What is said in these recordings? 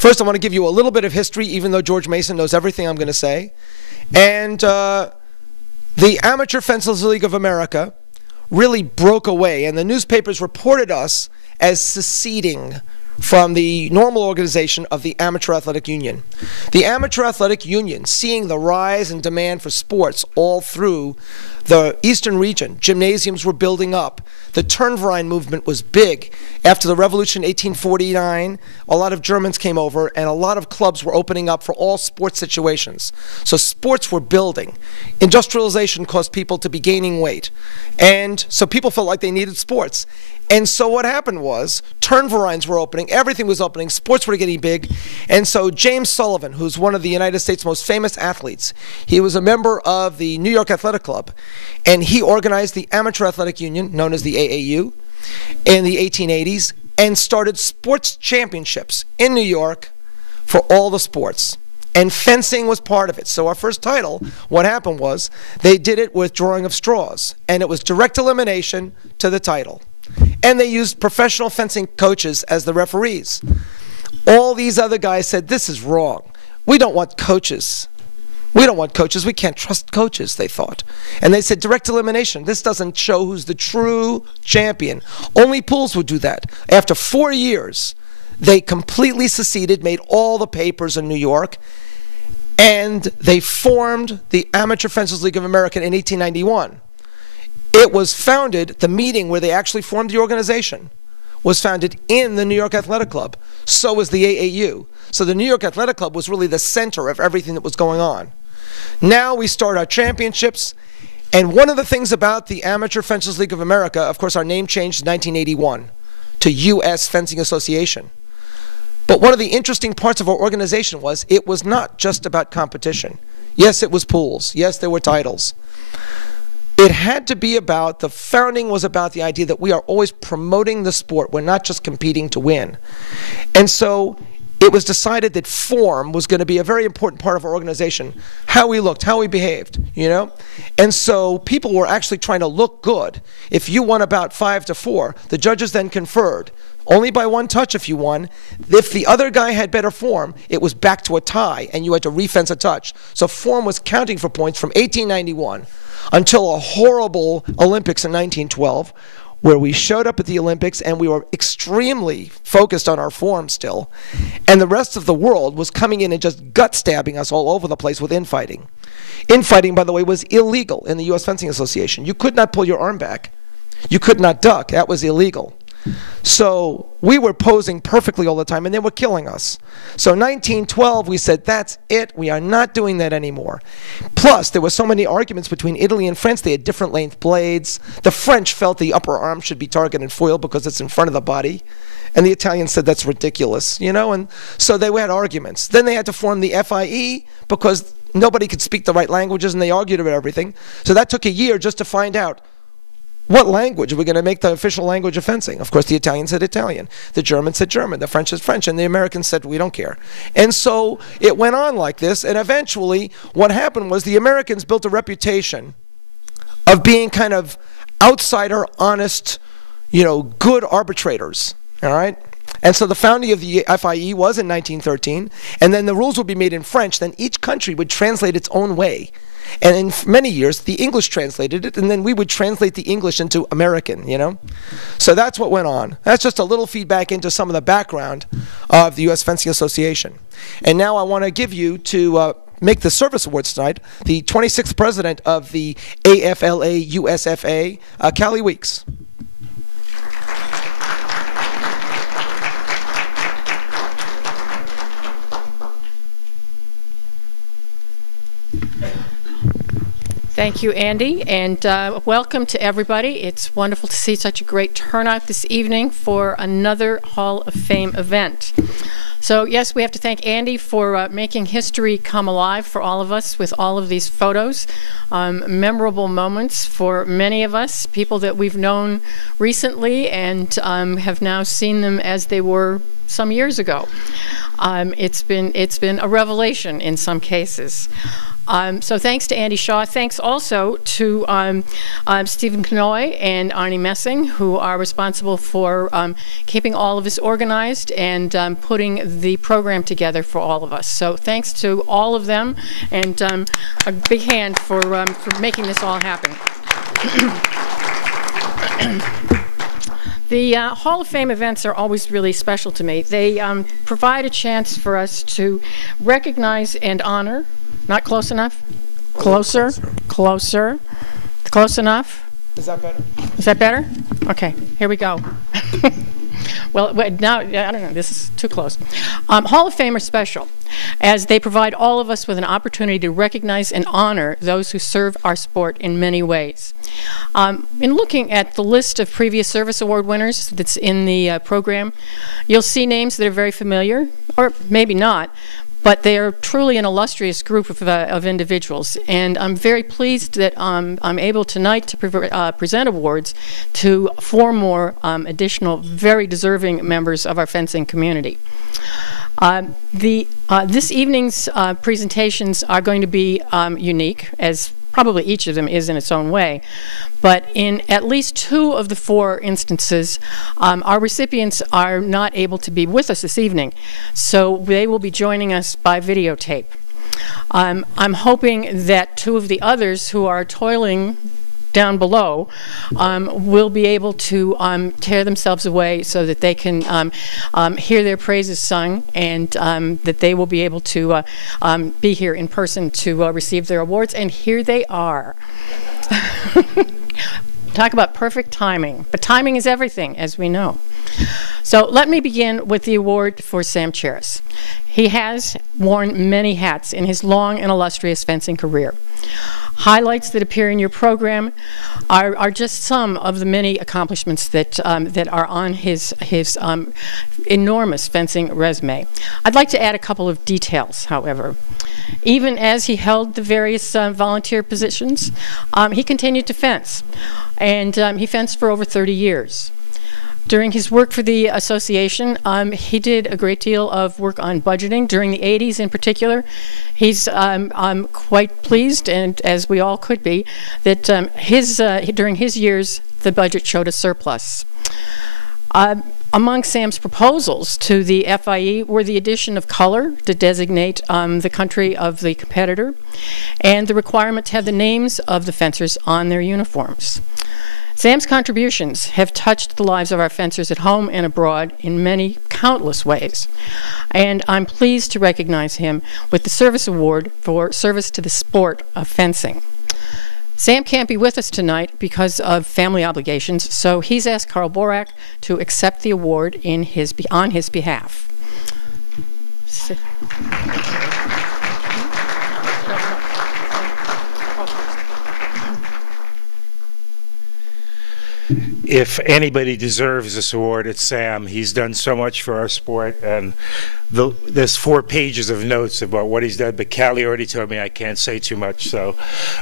First, I want to give you a little bit of history, even though George Mason knows everything I'm going to say. And the Amateur Fencers League of America really broke away, and the newspapers reported us as seceding from the normal organization of the Amateur Athletic Union. The Amateur Athletic Union, seeing the rise in demand for sports all through the eastern region, gymnasiums were building up. The Turnverein movement was big. After the revolution in 1849, a lot of Germans came over, and a lot of clubs were opening up for all sports situations. So sports were building. Industrialization caused people to be gaining weight. And so people felt like they needed sports. And so what happened was, Turnvereins were opening, everything was opening, sports were getting big. And so James Sullivan, who's one of the United States' most famous athletes, he was a member of the New York Athletic Club, and he organized the Amateur Athletic Union, known as the AAU, in the 1880s, and started sports championships in New York for all the sports. And fencing was part of it. So our first title, what happened was, they did it with drawing of straws, and it was direct elimination to the title. And they used professional fencing coaches as the referees. All these other guys said, this is wrong. We don't want coaches. We don't want coaches. We can't trust coaches, they thought. And they said, direct elimination. This doesn't show who's the true champion. Only pools would do that. After 4 years, they completely seceded, made all the papers in New York, and they formed the Amateur Fencers League of America in 1891. It was founded, the meeting where they actually formed the organization was founded in the New York Athletic Club. So was the AAU. So the New York Athletic Club was really the center of everything that was going on. Now we start our championships, and one of the things about the Amateur Fencers League of America, of course our name changed in 1981 to U.S. Fencing Association. But one of the interesting parts of our organization was it was not just about competition. Yes, it was pools. Yes, there were titles. It had to be about, the founding was about the idea that we are always promoting the sport. We're not just competing to win. And so it was decided that form was going to be a very important part of our organization. How we looked, how we behaved, you know? And so people were actually trying to look good. If you won about 5-4, the judges then conferred. Only by one touch if you won. If the other guy had better form, it was back to a tie, and you had to refence a touch. So form was counting for points from 1891 until a horrible Olympics in 1912, where we showed up at the Olympics and we were extremely focused on our form still. And the rest of the world was coming in and just gut-stabbing us all over the place with infighting. Infighting, by the way, was illegal in the U.S. Fencing Association. You could not pull your arm back. You could not duck. That was illegal. So we were posing perfectly all the time, and they were killing us. So 1912, we said, that's it. We are not doing that anymore. Plus, there were so many arguments between Italy and France. They had different length blades. The French felt the upper arm should be targeted foil because it's in front of the body. And the Italians said that's ridiculous, you know? And so they had arguments. Then they had to form the FIE because nobody could speak the right languages, and they argued about everything. So that took a year just to find out, what language are we going to make the official language of fencing? Of course, the Italians said Italian. The Germans said German. The French said French. And the Americans said, we don't care. And so it went on like this. And eventually, what happened was the Americans built a reputation of being kind of outsider, honest, you know, good arbitrators. All right? And so the founding of the FIE was in 1913. And then the rules would be made in French. Then each country would translate its own way. And in many years, the English translated it, and then we would translate the English into American, you know? So that's what went on. That's just a little feedback into some of the background of the U.S. Fencing Association. And now I want to give you, to make the service awards tonight, the 26th president of the AFLA-USFA, Callie Weeks. Thank you, Andy, and welcome to everybody. It's wonderful to see such a great turnout this evening for another Hall of Fame event. So yes, we have to thank Andy for making history come alive for all of us with all of these photos. Memorable moments for many of us, people that we've known recently and have now seen them as they were some years ago. It's been a revelation in some cases. So thanks to Andy Shaw. Thanks also to Stephen Knoy and Arnie Messing, who are responsible for keeping all of us organized and putting the program together for all of us. So thanks to all of them, and a big hand for making this all happen. The Hall of Fame events are always really special to me. They provide a chance for us to recognize and honor. Not close enough? Closer? Closer? Close enough? Is that better? Is that better? Okay, here we go. Well, now, I don't know, this is too close. Hall of Fame are special, as they provide all of us with an opportunity to recognize and honor those who serve our sport in many ways. In looking at the list of previous service award winners that's in the program, you'll see names that are very familiar, or maybe not, but they are truly an illustrious group of individuals. And I'm very pleased that I'm able tonight to present awards to 4 more additional very deserving members of our fencing community. This evening's presentations are going to be unique, as probably each of them is in its own way. But in at least 2 of the 4 instances, our recipients are not able to be with us this evening. So they will be joining us by videotape. I'm hoping that 2 of the others who are toiling down below will be able to tear themselves away so that they can hear their praises sung, and that they will be able to be here in person to receive their awards. And here they are. Talk about perfect timing. But timing is everything, as we know. So let me begin with the award for Sam Cheris. He has worn many hats in his long and illustrious fencing career. Highlights that appear in your program are just some of the many accomplishments that are on his enormous fencing resume. I'd like to add a couple of details, however. Even as he held the various volunteer positions, he continued to fence, and he fenced for over 30 years. During his work for the association, he did a great deal of work on budgeting during the 80s in particular. He's quite pleased, and as we all could be, that during his years, the budget showed a surplus. Among Sam's proposals to the FIE were the addition of color to designate the country of the competitor, and the requirement to have the names of the fencers on their uniforms. Sam's contributions have touched the lives of our fencers at home and abroad in many countless ways, and I'm pleased to recognize him with the Service Award for service to the sport of fencing. Sam can't be with us tonight because of family obligations, so he's asked Carl Borak to accept the award on his behalf. If anybody deserves this award, it's Sam. He's done so much for our sport, and there's 4 pages of notes about what he's done, but Callie already told me I can't say too much, so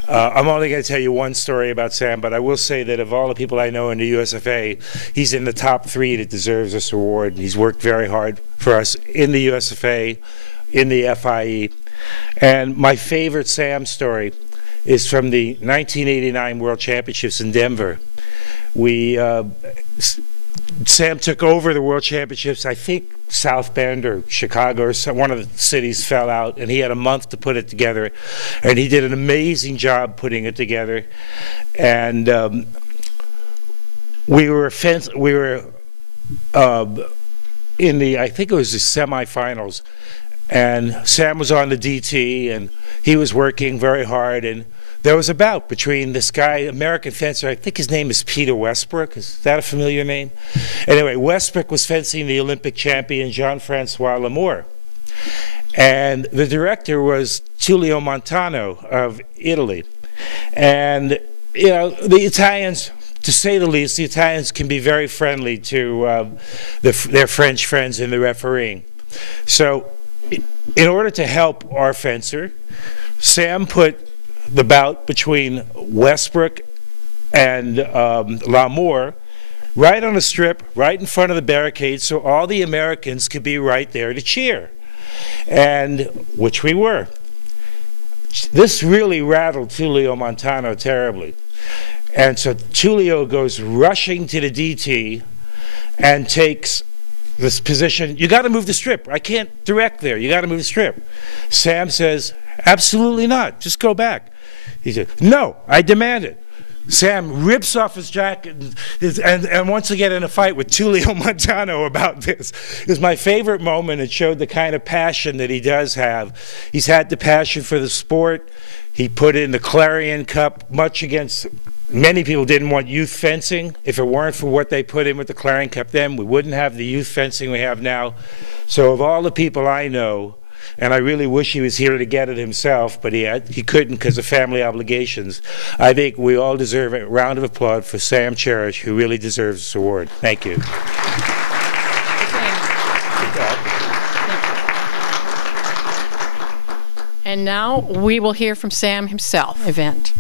I'm only going to tell you one story about Sam, but I will say that of all the people I know in the USFA, he's in the top 3 that deserves this award. He's worked very hard for us in the USFA, in the FIE, and my favorite Sam story is from the 1989 World Championships in Denver. Sam took over the World Championships. I think South Bend or Chicago or one of the cities fell out, and he had a month to put it together, and he did an amazing job putting it together. And we were in the, I think it was the semifinals, and Sam was on the DT, and he was working very hard, and there was a bout between this guy, American fencer, I think his name is Peter Westbrook. Is that a familiar name? Anyway, Westbrook was fencing the Olympic champion Jean-Francois Lamour. And the director was Tullio Montano of Italy. And, you know, the Italians, to say the least, the Italians can be very friendly to their French friends in the refereeing. So in order to help our fencer, Sam put the bout between Westbrook and Lamour right on a strip, right in front of the barricade, so all the Americans could be right there to cheer, and which we were. this really rattled Tulio Montano terribly. And so Tulio goes rushing to the DT and takes this position. You got to move the strip. I can't direct there. You got to move the strip. Sam says, absolutely not. Just go back. He said, no, I demand it. Sam rips off his jacket and wants to get in a fight with Tulio Montano about this. It was my favorite moment. It showed the kind of passion that he does have. He's had the passion for the sport. He put in the Clarion Cup, much against, many people didn't want youth fencing. If it weren't for what they put in with the Clarion Cup then, we wouldn't have the youth fencing we have now. So of all the people I know, and I really wish he was here to get it himself, but he couldn't because of family obligations. I think we all deserve a round of applause for Sam Cherish, who really deserves this award. Thank you. And now we will hear from Sam himself. Event.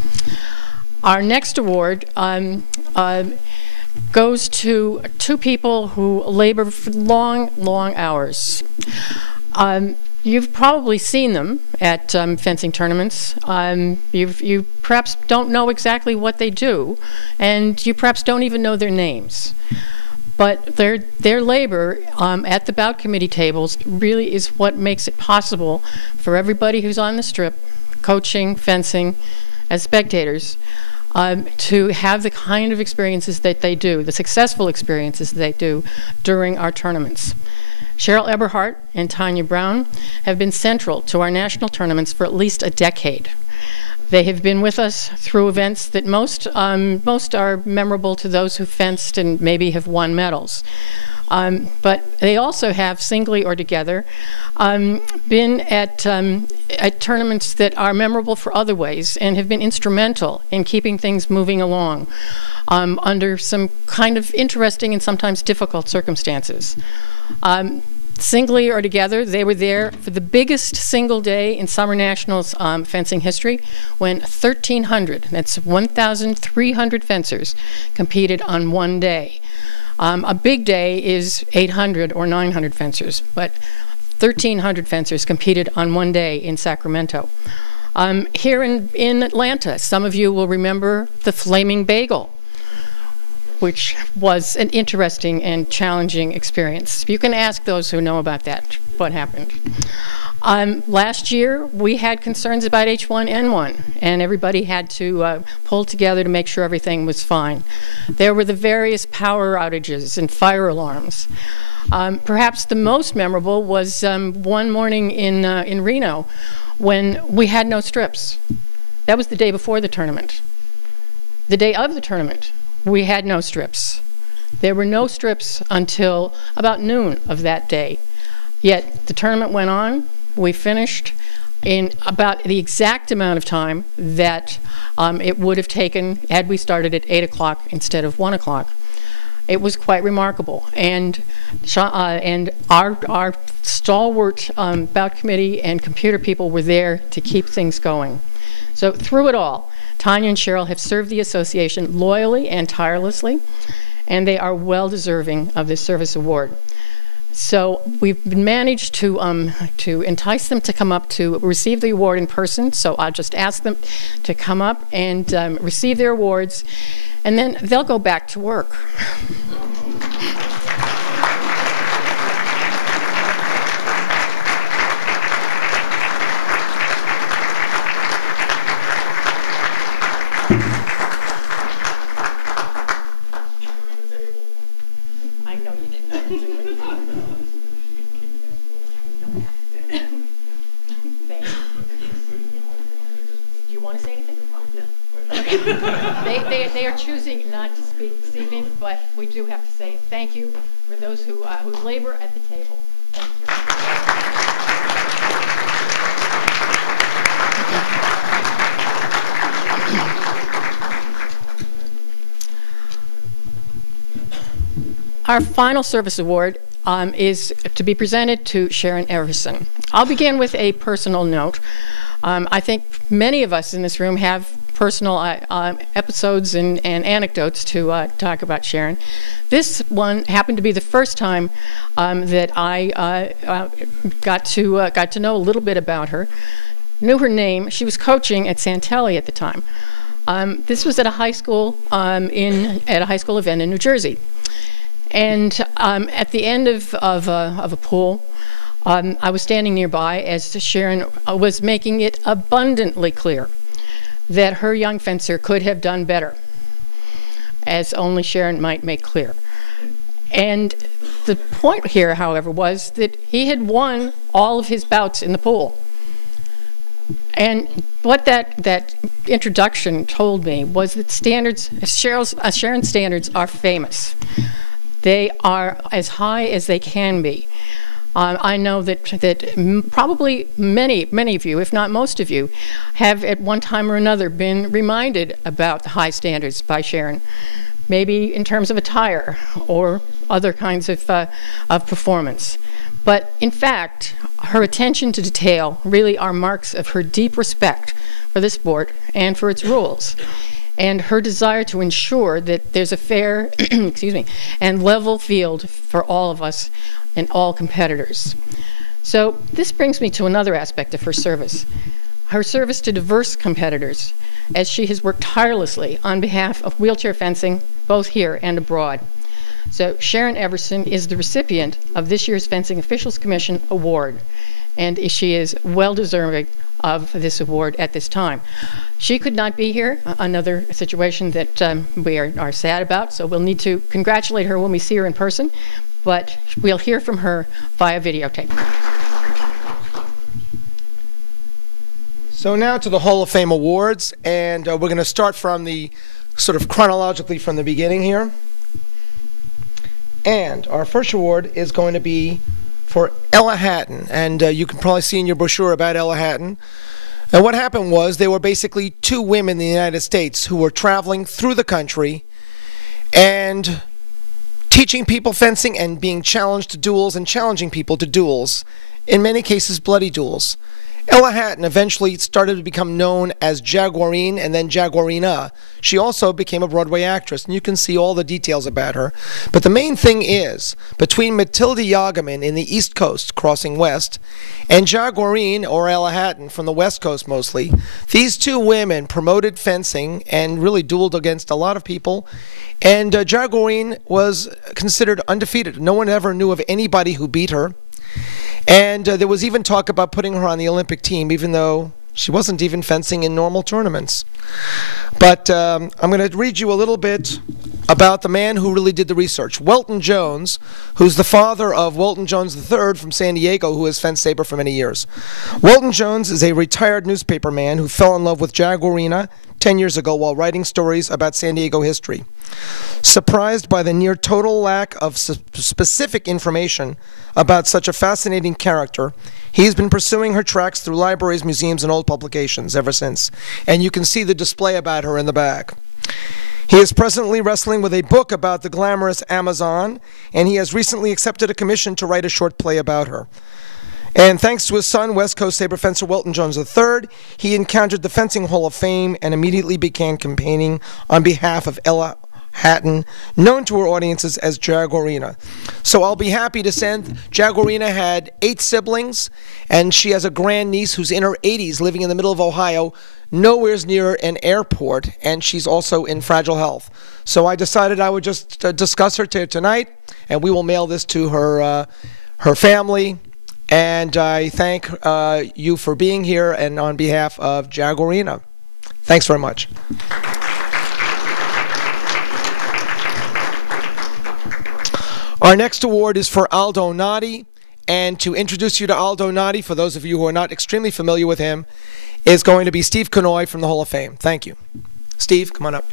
Our next award goes to two people who labor for long, long hours. You've probably seen them at fencing tournaments. You perhaps don't know exactly what they do, and you perhaps don't even know their names. But their labor at the bout committee tables really is what makes it possible for everybody who's on the strip, coaching, fencing, as spectators, to have the kind of experiences that they do, the successful experiences that they do during our tournaments. Cheryl Eberhardt and Tanya Brown have been central to our national tournaments for at least a decade. They have been with us through events that most are memorable to those who fenced and maybe have won medals. But they also have, singly or together, been at tournaments that are memorable for other ways and have been instrumental in keeping things moving along under some kind of interesting and sometimes difficult circumstances. Singly or together, they were there for the biggest single day in Summer Nationals fencing history, when 1,300, that's 1,300 fencers, competed on one day. A big day is 800 or 900 fencers, but 1,300 fencers competed on one day in Sacramento. Here in Atlanta, some of you will remember the Flaming Bagel, which was an interesting and challenging experience. You can ask those who know about that, what happened. Last year, we had concerns about H1N1, and everybody had to pull together to make sure everything was fine. There were the various power outages and fire alarms. Perhaps the most memorable was one morning in Reno when we had no strips. That was the day before the tournament. The day of the tournament, we had no strips. There were no strips until about noon of that day. Yet the tournament went on. We finished in about the exact amount of time that it would have taken had we started at 8 o'clock instead of 1 o'clock. It was quite remarkable. And our stalwart bout committee and computer people were there to keep things going. So through it all, Tanya and Cheryl have served the association loyally and tirelessly, and they are well deserving of this service award. So we've managed to entice them to come up to receive the award in person. So I'll just ask them to come up and receive their awards, and then they'll go back to work. They are choosing not to speak this evening, but we do have to say thank you for those who labor at the table. Thank you. Our final service award is to be presented to Sharon Everson. I'll begin with a personal note. I think many of us in this room have personal episodes and anecdotes to talk about Sharon. This one happened to be the first time that I got to know a little bit about her. knew her name. She was coaching at Santelli at the time. This was at a high school at a high school event in New Jersey. And at the end of a pool, I was standing nearby as Sharon was making it abundantly clear that her young fencer could have done better, as only Sharon might make clear. And the point here, however, was that he had won all of his bouts in the pool. And what that introduction told me was that Sharon's standards are famous. They are as high as they can be. I know that probably many of you, if not most of you, have at one time or another been reminded about the high standards by Sharon, maybe in terms of attire or other kinds of performance. But in fact, her attention to detail really are marks of her deep respect for the sport and for its rules, and her desire to ensure that there's a fair excuse me, and level field for all of us and all competitors. So this brings me to another aspect of her service to diverse competitors, as she has worked tirelessly on behalf of wheelchair fencing, both here and abroad. So Sharon Everson is the recipient of this year's Fencing Officials Commission Award, and she is well deserving of this award at this time. She could not be here, another situation that we are sad about, so we'll need to congratulate her when we see her in person, but we'll hear from her via videotape. So now to the Hall of Fame Awards, and we're going to start from the sort of chronologically from the beginning here. And our first award is going to be for Ella Hatton, and you can probably see in your brochure about Ella Hatton. And what happened was there were basically two women in the United States who were traveling through the country and teaching people fencing and being challenged to duels and challenging people to duels, in many cases bloody duels. Ella Hatton eventually started to become known as Jaguarine and then Jaguarina. She also became a Broadway actress, and you can see all the details about her. But the main thing is, between Matilda Yagaman in the East Coast, crossing west, and Jaguarine, or Ella Hatton, from the West Coast mostly, these two women promoted fencing and really dueled against a lot of people. And Jaguarine was considered undefeated. No one ever knew of anybody who beat her. And there was even talk about putting her on the Olympic team, even though she wasn't even fencing in normal tournaments. But I'm going to read you a little bit about the man who really did the research. Welton Jones, who's the father of Welton Jones III from San Diego, who has fenced saber for many years. Welton Jones is a retired newspaper man who fell in love with Jaguarina 10 years ago while writing stories about San Diego history. Surprised by the near total lack of specific information about such a fascinating character, he's been pursuing her tracks through libraries, museums, and old publications ever since. And you can see the display about her in the back. He is presently wrestling with a book about the glamorous Amazon, and he has recently accepted a commission to write a short play about her. And thanks to his son, West Coast saber fencer Welton Jones III, he encountered the Fencing Hall of Fame and immediately began campaigning on behalf of Ella Hatton, known to her audiences as Jaguarina. So I'll be happy to send. Jaguarina had 8 siblings, and she has a grandniece who's in her 80s, living in the middle of Ohio, nowhere near an airport, and she's also in fragile health. So I decided I would just discuss her tonight, and we will mail this to her, her family. And I thank you for being here, and on behalf of Jaguarina. Thanks very much. Our next award is for Aldo Nadi, and to introduce you to Aldo Nadi, for those of you who are not extremely familiar with him, is going to be Steve Conoy from the Hall of Fame. Thank you. Steve, come on up.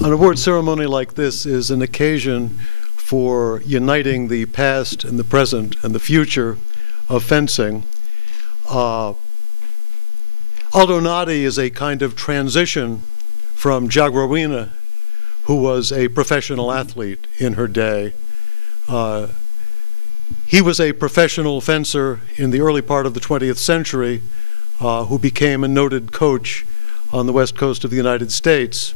An award ceremony like this is an occasion for uniting the past and the present and the future of fencing. Aldo Nadi is a kind of transition from Jaguarina, who was a professional athlete in her day. He was a professional fencer in the early part of the 20th century who became a noted coach on the west coast of the United States.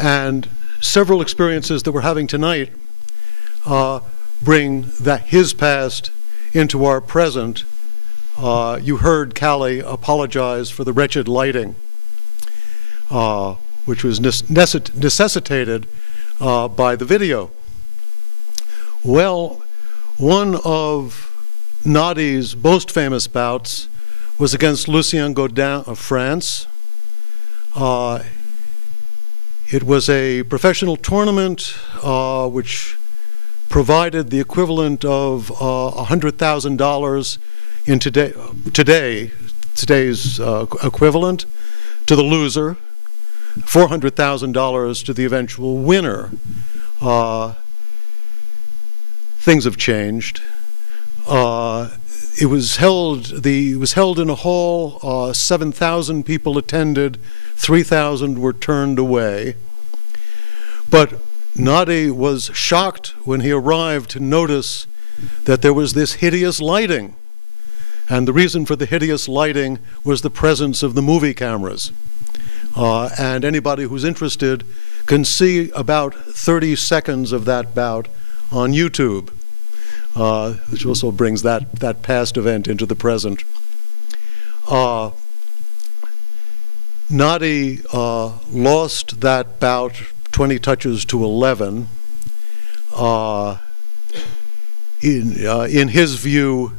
And several experiences that we're having tonight bring his past into our present. You heard Callie apologize for the wretched lighting, which was necessitated by the video. Well, one of Nadi's most famous bouts was against Lucien Godin of France. It was a professional tournament which provided the equivalent of $100,000 in today's equivalent to the loser, $400,000 to the eventual winner. Things have changed. It was held in a hall. 7,000 people attended. 3,000 were turned away. But Nadi was shocked when he arrived to notice that there was this hideous lighting. And the reason for the hideous lighting was the presence of the movie cameras. And anybody who's interested can see about 30 seconds of that bout on YouTube, which also brings that past event into the present. Nadi lost that bout 20 touches to 11. In his view,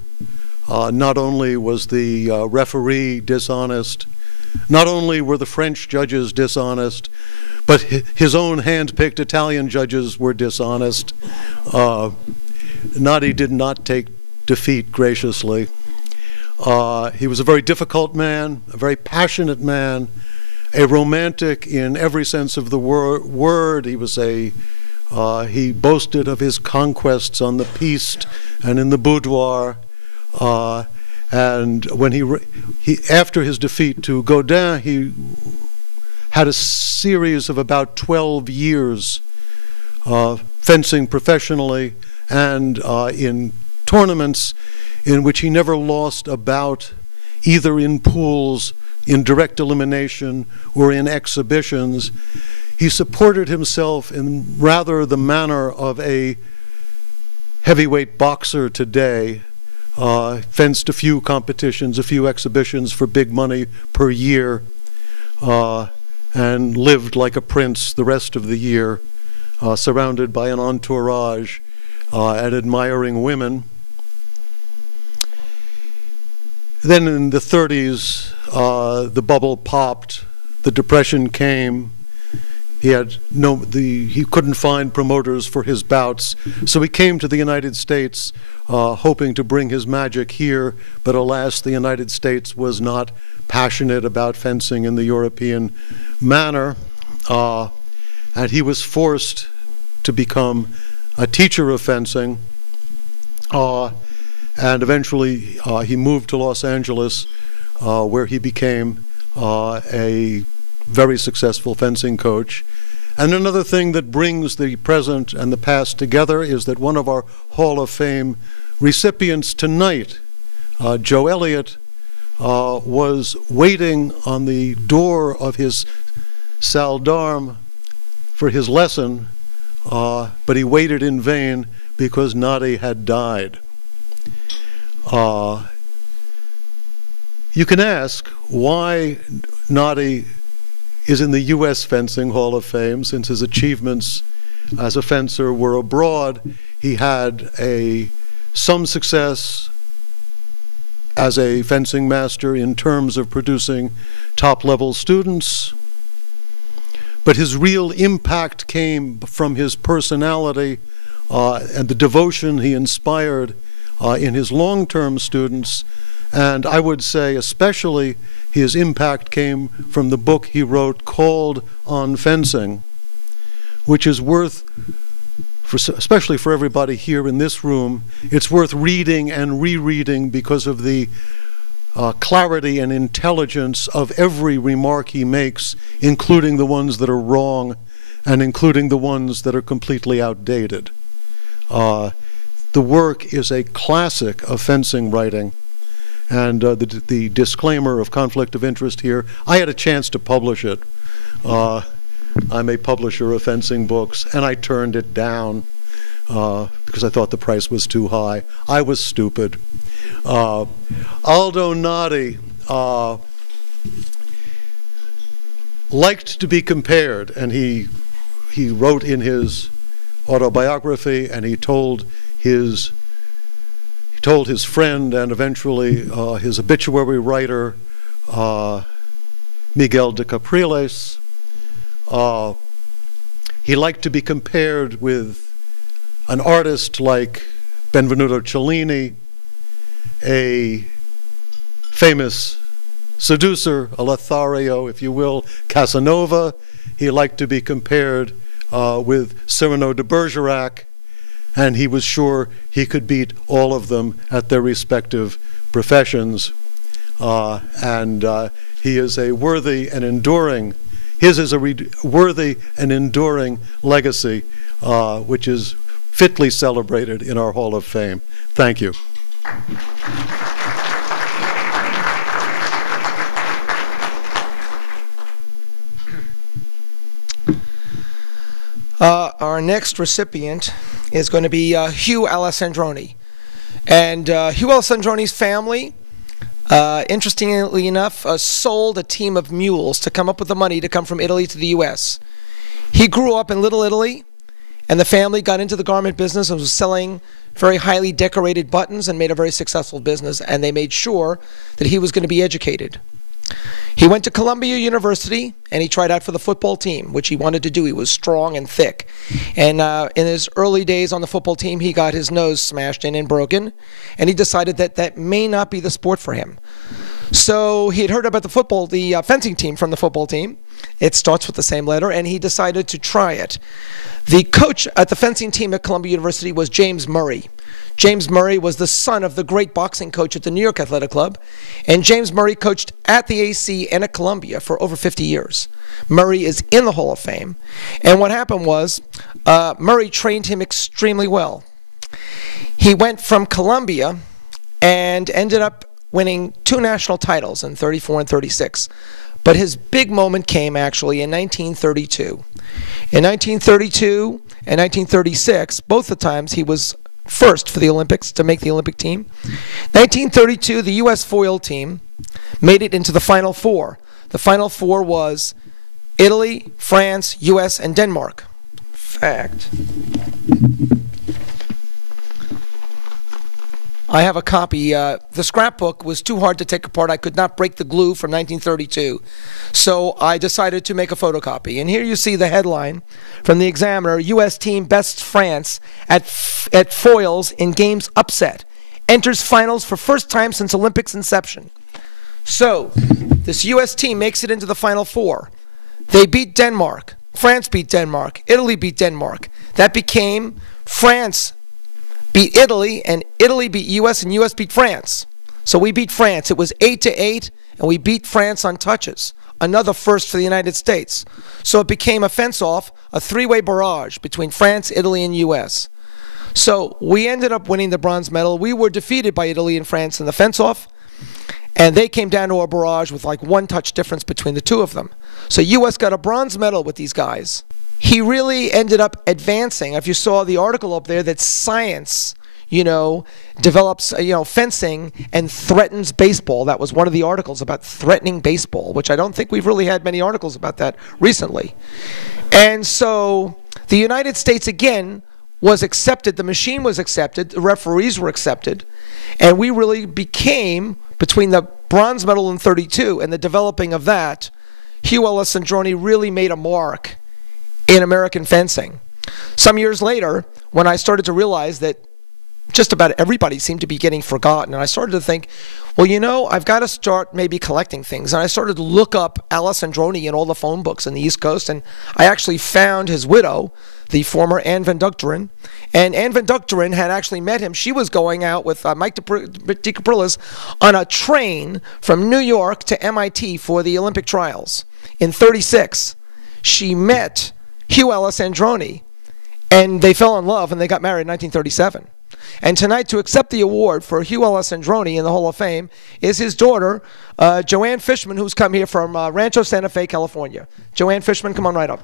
not only was the referee dishonest, not only were the French judges dishonest, but his own hand-picked Italian judges were dishonest. Nadi did not take defeat graciously. He was a very difficult man, a very passionate man, a romantic in every sense of the word. He was he boasted of his conquests on the piste and in the boudoir. And when after his defeat to Godin, he had a series of about 12 years fencing professionally and in tournaments in which he never lost a bout, either in pools, in direct elimination, or in exhibitions. He supported himself in rather the manner of a heavyweight boxer today, fenced a few competitions, a few exhibitions for big money per year, and lived like a prince the rest of the year, surrounded by an entourage and admiring women. Then in the 30s, the bubble popped, the Depression came. He couldn't find promoters for his bouts, so he came to the United States hoping to bring his magic here, but alas, the United States was not passionate about fencing in the European manner, and he was forced to become a teacher of fencing, and eventually he moved to Los Angeles, where he became a very successful fencing coach. And another thing that brings the present and the past together is that one of our Hall of Fame recipients tonight, Joe Elliott, was waiting on the door of his salle d'armes for his lesson, but he waited in vain because Nadi had died. You can ask why Nadi is in the U.S. Fencing Hall of Fame, since his achievements as a fencer were abroad. He had some success as a fencing master in terms of producing top-level students, but his real impact came from his personality and the devotion he inspired in his long-term students, and I would say especially his impact came from the book he wrote called On Fencing, which is worth, especially for everybody here in this room, it's worth reading and rereading because of the clarity and intelligence of every remark he makes, including the ones that are wrong and including the ones that are completely outdated. The work is a classic of fencing writing. And the disclaimer of conflict of interest here, I had a chance to publish it. I'm a publisher of fencing books, and I turned it down because I thought the price was too high. I was stupid. Aldo Nadi liked to be compared, and he wrote in his autobiography, and he told his friend and eventually his obituary writer, Miguel de Capriles, he liked to be compared with an artist like Benvenuto Cellini, a famous seducer, a Lothario, if you will, Casanova. He liked to be compared with Cyrano de Bergerac, and he was sure he could beat all of them at their respective professions. He is a worthy and enduring, his is a worthy and enduring legacy, which is fitly celebrated in our Hall of Fame. Thank you. Our next recipient is going to be Hugh Alessandroni. And Hugh Alessandroni's family, interestingly enough, sold a team of mules to come up with the money to come from Italy to the U.S. He grew up in Little Italy, and the family got into the garment business and was selling very highly decorated buttons and made a very successful business, and they made sure that he was going to be educated. He went to Columbia University, and he tried out for the football team, which he wanted to do. He was strong and thick. And in his early days on the football team, he got his nose smashed in and broken, and he decided that that may not be the sport for him. So he had heard about the fencing team from the football team. It starts with the same letter, and he decided to try it. The coach at the fencing team at Columbia University was James Murray. James Murray was the son of the great boxing coach at the New York Athletic Club, and James Murray coached at the AC and at Columbia for over 50 years. Murray is in the Hall of Fame, and what happened was Murray trained him extremely well. He went from Columbia and ended up winning 2 national titles in 34 and 36, but his big moment came actually in 1932. In 1932 and 1936, both the times he was first for the Olympics to make the Olympic team. 1932, the U.S. foil team made it into the Final Four. The Final Four was Italy, France, U.S., and Denmark. Fact. I have a copy. The scrapbook was too hard to take apart. I could not break the glue from 1932. So I decided to make a photocopy. And here you see the headline from the Examiner: U.S. team bests France at foils in games upset. Enters finals for first time since Olympics inception. So this U.S. team makes it into the Final Four. They beat Denmark. France beat Denmark. Italy beat Denmark. That became France beat Italy, and Italy beat U.S., and U.S. beat France. So we beat France. It was 8-8, and we beat France on touches. Another first for the United States. So it became a fence-off, a 3-way barrage between France, Italy, and U.S. So we ended up winning the bronze medal. We were defeated by Italy and France in the fence-off, and they came down to a barrage with like 1 touch difference between the two of them. So U.S. got a bronze medal with these guys. He really ended up advancing. If you saw the article up there, that science, develops, fencing and threatens baseball. That was one of the articles about threatening baseball, which I don't think we've really had many articles about that recently. And so the United States, again, was accepted. The machine was accepted. The referees were accepted. And we really became, between the bronze medal in 32 and the developing of that, Hugh Alessandroni really made a mark in American fencing. Some years later, when I started to realize that just about everybody seemed to be getting forgotten, and I started to think, well, I've got to start maybe collecting things. And I started to look up Alessandroni in all the phone books in the East Coast, and I actually found his widow, the former Anne Van Dukteren. And Anne Van Dukteren had actually met him. She was going out with Mike DeCaprilis on a train from New York to MIT for the Olympic trials. In 36, she met Hugh Alessandroni, and they fell in love, and they got married in 1937. And tonight, to accept the award for Hugh Ellis Androni in the Hall of Fame is his daughter, Joanne Fishman, who's come here from Rancho Santa Fe, California. Joanne Fishman, come on right up.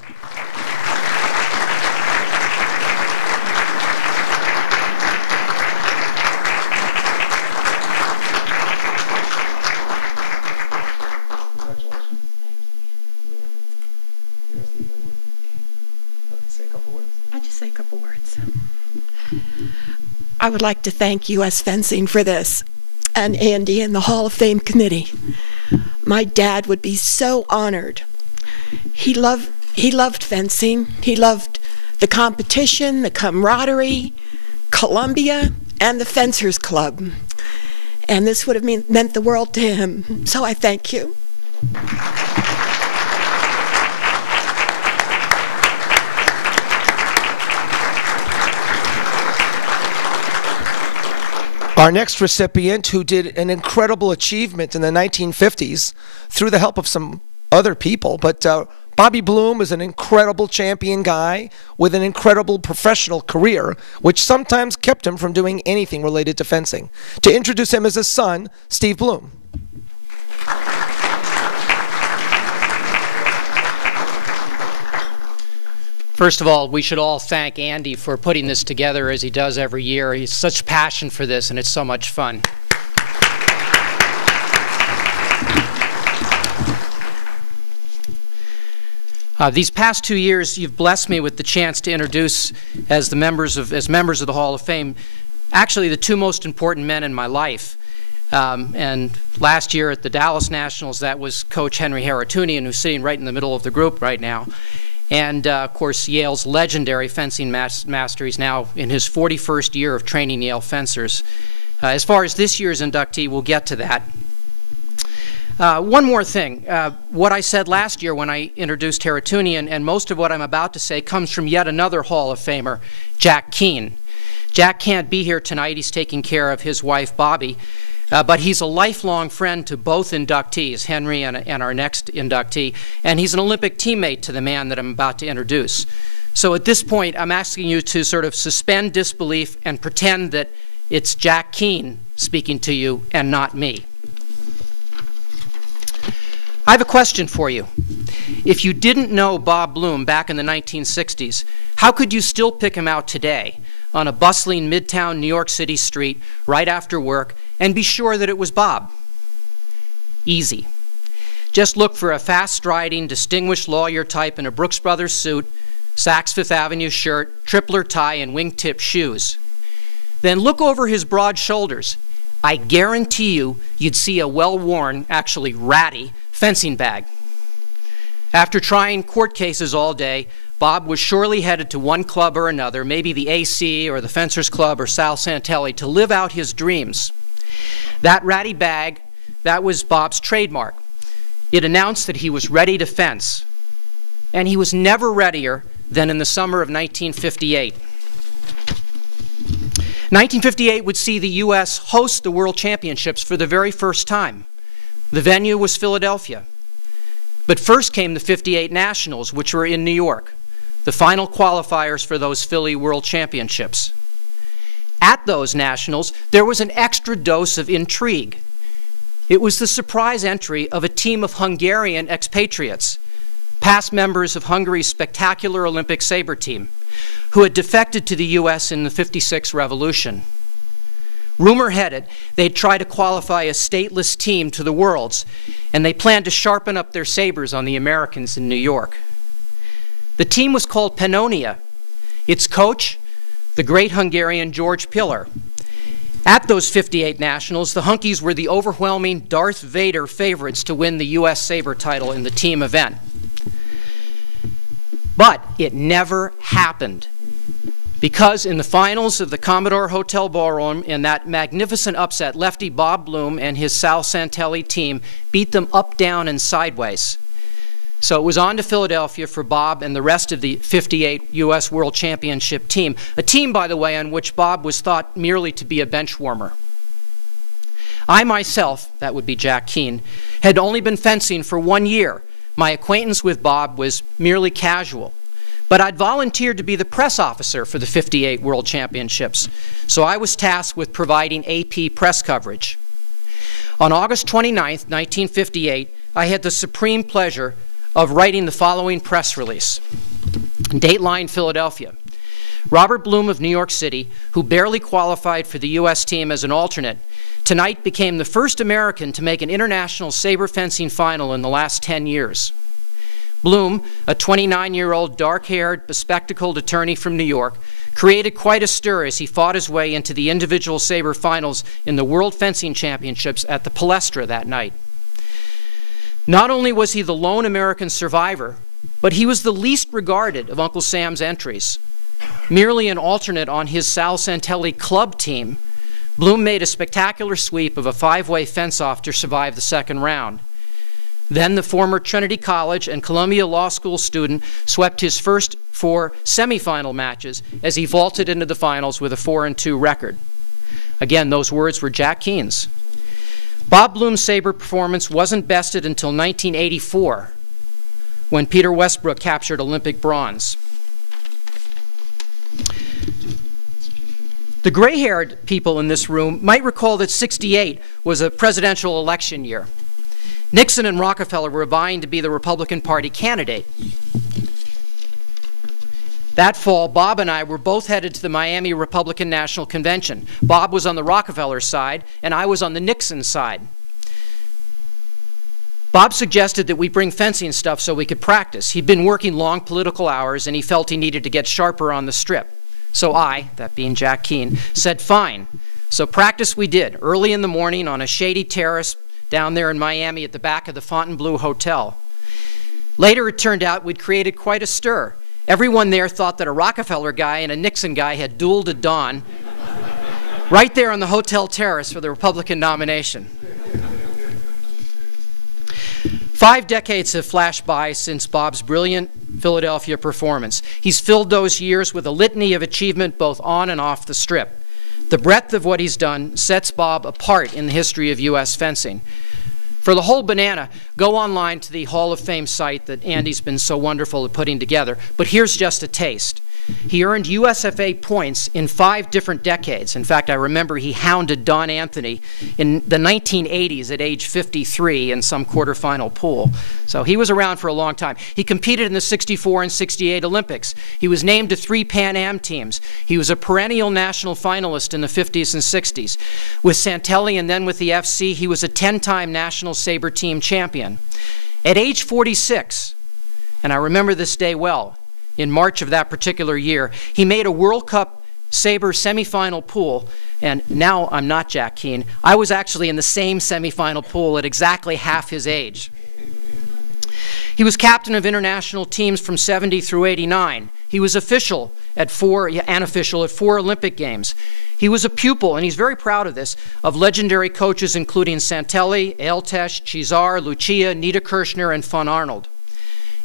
I'll just say a couple words. I would like to thank U.S. Fencing for this, and Andy and the Hall of Fame committee. My dad would be so honored. He loved fencing. He loved the competition, the camaraderie, Columbia, and the Fencers Club. And this would have meant the world to him. So I thank you. Our next recipient, who did an incredible achievement in the 1950s through the help of some other people, but Bobby Bloom is an incredible champion guy with an incredible professional career, which sometimes kept him from doing anything related to fencing. To introduce him is his son, Steve Bloom. First of all, we should all thank Andy for putting this together as he does every year. He's such passion for this, and it's so much fun. These past 2 years, you've blessed me with the chance to introduce, as members of the Hall of Fame, actually the two most important men in my life. And last year at the Dallas Nationals, that was Coach Henry Haratunian, who's sitting right in the middle of the group right now. And, of course, Yale's legendary fencing master. He's now in his 41st year of training Yale fencers. As far as this year's inductee, we'll get to that. One more thing. What I said last year when I introduced Haratunian, and most of what I'm about to say, comes from yet another Hall of Famer, Jack Keane. Jack can't be here tonight. He's taking care of his wife, Bobby. But he's a lifelong friend to both inductees, Henry and our next inductee, and he's an Olympic teammate to the man that I'm about to introduce. So at this point, I'm asking you to sort of suspend disbelief and pretend that it's Jack Keane speaking to you and not me. I have a question for you. If you didn't know Bob Bloom back in the 1960s, how could you still pick him out today on a bustling midtown New York City street right after work and be sure that it was Bob? Easy. Just look for a fast-striding, distinguished lawyer type in a Brooks Brothers suit, Saks Fifth Avenue shirt, tripler tie, and wingtip shoes. Then look over his broad shoulders. I guarantee you'd see a well-worn, actually ratty, fencing bag. After trying court cases all day, Bob was surely headed to one club or another, maybe the AC or the Fencers Club or Sal Santelli, to live out his dreams. That ratty bag, that was Bob's trademark. It announced that he was ready to fence. And he was never readier than in the summer of 1958. 1958 would see the U.S. host the World Championships for the very first time. The venue was Philadelphia. But first came the '58 Nationals, which were in New York, the final qualifiers for those Philly World Championships. At those Nationals, there was an extra dose of intrigue. It was the surprise entry of a team of Hungarian expatriates, past members of Hungary's spectacular Olympic saber team, who had defected to the U.S. in the '56 revolution. Rumor had it they'd try to qualify a stateless team to the Worlds, and they planned to sharpen up their sabers on the Americans in New York. The team was called Pannonia. Its coach, the great Hungarian George Pillar. At those '58 Nationals, the Hunkies were the overwhelming Darth Vader favorites to win the U.S. saber title in the team event. But it never happened, because in the finals of the Commodore Hotel Ballroom, in that magnificent upset, lefty Bob Bloom and his Sal Santelli team beat them up, down, and sideways. So it was on to Philadelphia for Bob and the rest of the '58 U.S. World Championship team, a team, by the way, on which Bob was thought merely to be a bench warmer. I myself, that would be Jack Keane, had only been fencing for 1 year. My acquaintance with Bob was merely casual. But I'd volunteered to be the press officer for the '58 World Championships, so I was tasked with providing AP press coverage. On August 29, 1958, I had the supreme pleasure of writing the following press release. Dateline, Philadelphia. Robert Bloom of New York City, who barely qualified for the U.S. team as an alternate, tonight became the first American to make an international saber fencing final in the last 10 years. Bloom, a 29-year-old dark-haired, bespectacled attorney from New York, created quite a stir as he fought his way into the individual saber finals in the World Fencing Championships at the Palestra that night. Not only was he the lone American survivor, but he was the least regarded of Uncle Sam's entries. Merely an alternate on his Sal Santelli club team, Bloom made a spectacular sweep of a five-way fence-off to survive the second round. Then the former Trinity College and Columbia Law School student swept his first 4 semifinal matches as he vaulted into the finals with a 4-2 record. Again, those words were Jack Keene's. Bob Bloom's saber performance wasn't bested until 1984, when Peter Westbrook captured Olympic bronze. The gray-haired people in this room might recall that '68 was a presidential election year. Nixon and Rockefeller were vying to be the Republican Party candidate. That fall, Bob and I were both headed to the Miami Republican National Convention. Bob was on the Rockefeller side, and I was on the Nixon side. Bob suggested that we bring fencing stuff so we could practice. He'd been working long political hours, and he felt he needed to get sharper on the strip. So I, that being Jack Keene, said fine. So practice we did, early in the morning on a shady terrace down there in Miami at the back of the Fontainebleau Hotel. Later it turned out we'd created quite a stir. Everyone there thought that a Rockefeller guy and a Nixon guy had dueled at dawn right there on the hotel terrace for the Republican nomination. 5 decades have flashed by since Bob's brilliant Philadelphia performance. He's filled those years with a litany of achievement both on and off the strip. The breadth of what he's done sets Bob apart in the history of U.S. fencing. For the whole banana, go online to the Hall of Fame site that Andy's been so wonderful at putting together, but here's just a taste. He earned USFA points in 5 different decades. In fact, I remember he hounded Don Anthony in the 1980s at age 53 in some quarterfinal pool. So he was around for a long time. He competed in the '64 and '68 Olympics. He was named to 3 Pan Am teams. He was a perennial national finalist in the '50s and '60s. With Santelli and then with the FC, he was a 10-time national saber team champion. At age 46, and I remember this day well, in March of that particular year, he made a World Cup saber semifinal pool, and now I'm not Jack Keene. I was actually in the same semifinal pool at exactly half his age. He was captain of international teams from '70 through '89. He was official at 4 Olympic Games. He was a pupil, and he's very proud of this, of legendary coaches including Santelli, Aeltesh, Cesar, Lucia, Nita Kirchner, and Von Arnold.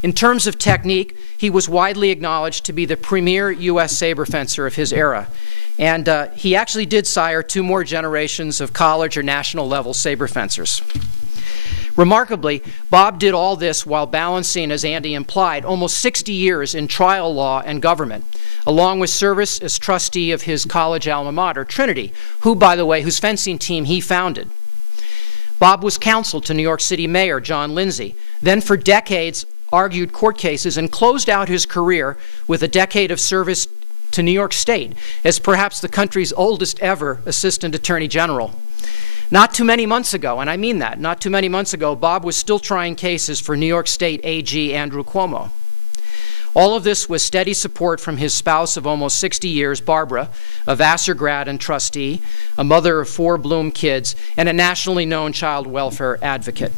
In terms of technique, he was widely acknowledged to be the premier U.S. saber fencer of his era. And he actually did sire 2 more generations of college or national level saber fencers. Remarkably, Bob did all this while balancing, as Andy implied, almost 60 years in trial law and government, along with service as trustee of his college alma mater, Trinity, who, by the way, whose fencing team he founded. Bob was counsel to New York City Mayor John Lindsay, then for decades argued court cases and closed out his career with a decade of service to New York State as perhaps the country's oldest ever Assistant Attorney General. Not too many months ago, and I mean that, not too many months ago, Bob was still trying cases for New York State AG Andrew Cuomo. All of this with steady support from his spouse of almost 60 years, Barbara, a Vassar grad and trustee, a mother of 4 Bloom kids, and a nationally known child welfare advocate.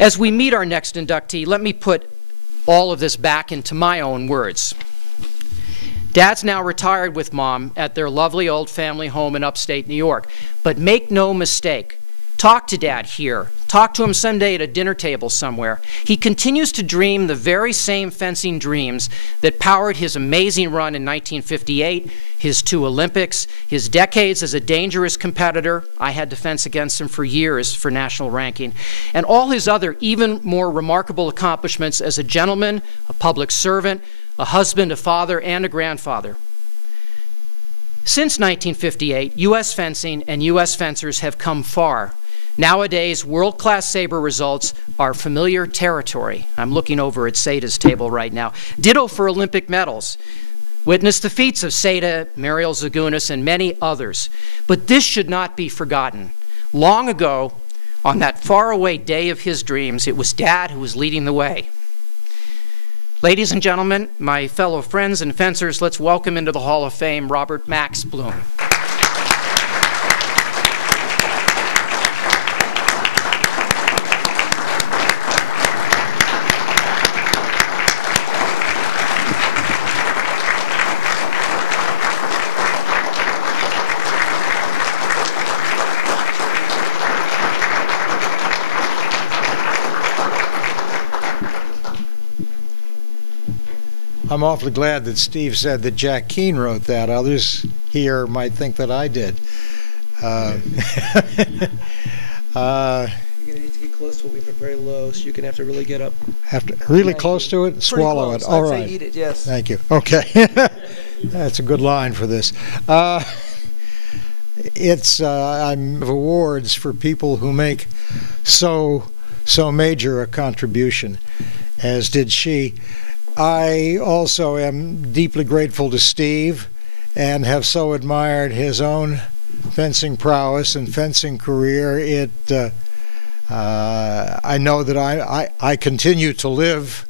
As we meet our next inductee, let me put all of this back into my own words. Dad's now retired with Mom at their lovely old family home in upstate New York. But make no mistake, Talk to Dad here. Talk to him someday at a dinner table somewhere. He continues to dream the very same fencing dreams that powered his amazing run in 1958, his 2 Olympics, his decades as a dangerous competitor. I had to fence against him for years for national ranking, and all his other even more remarkable accomplishments as a gentleman, a public servant, a husband, a father, and a grandfather. Since 1958, U.S. fencing and U.S. fencers have come far. Nowadays, world-class saber results are familiar territory. I'm looking over at Seta's table right now. Ditto for Olympic medals. Witness the feats of Seta, Mariel Zagunis, and many others. But this should not be forgotten. Long ago, on that faraway day of his dreams, it was Dad who was leading the way. Ladies and gentlemen, my fellow friends and fencers, let's welcome into the Hall of Fame Robert Max Bloom. I'm awfully glad that Steve said that Jack Keane wrote that. Others here might think that I did. You're going to need to get close to it. We have it very low, so you're going to have to really get up. Have to really close to it and swallow it. All right. I'd say eat it, yes. Thank you. Okay. That's a good line for this. I'm awards for people who make so major a contribution, as did she. I also am deeply grateful to Steve and have so admired his own fencing prowess and fencing career. I know that I continue to live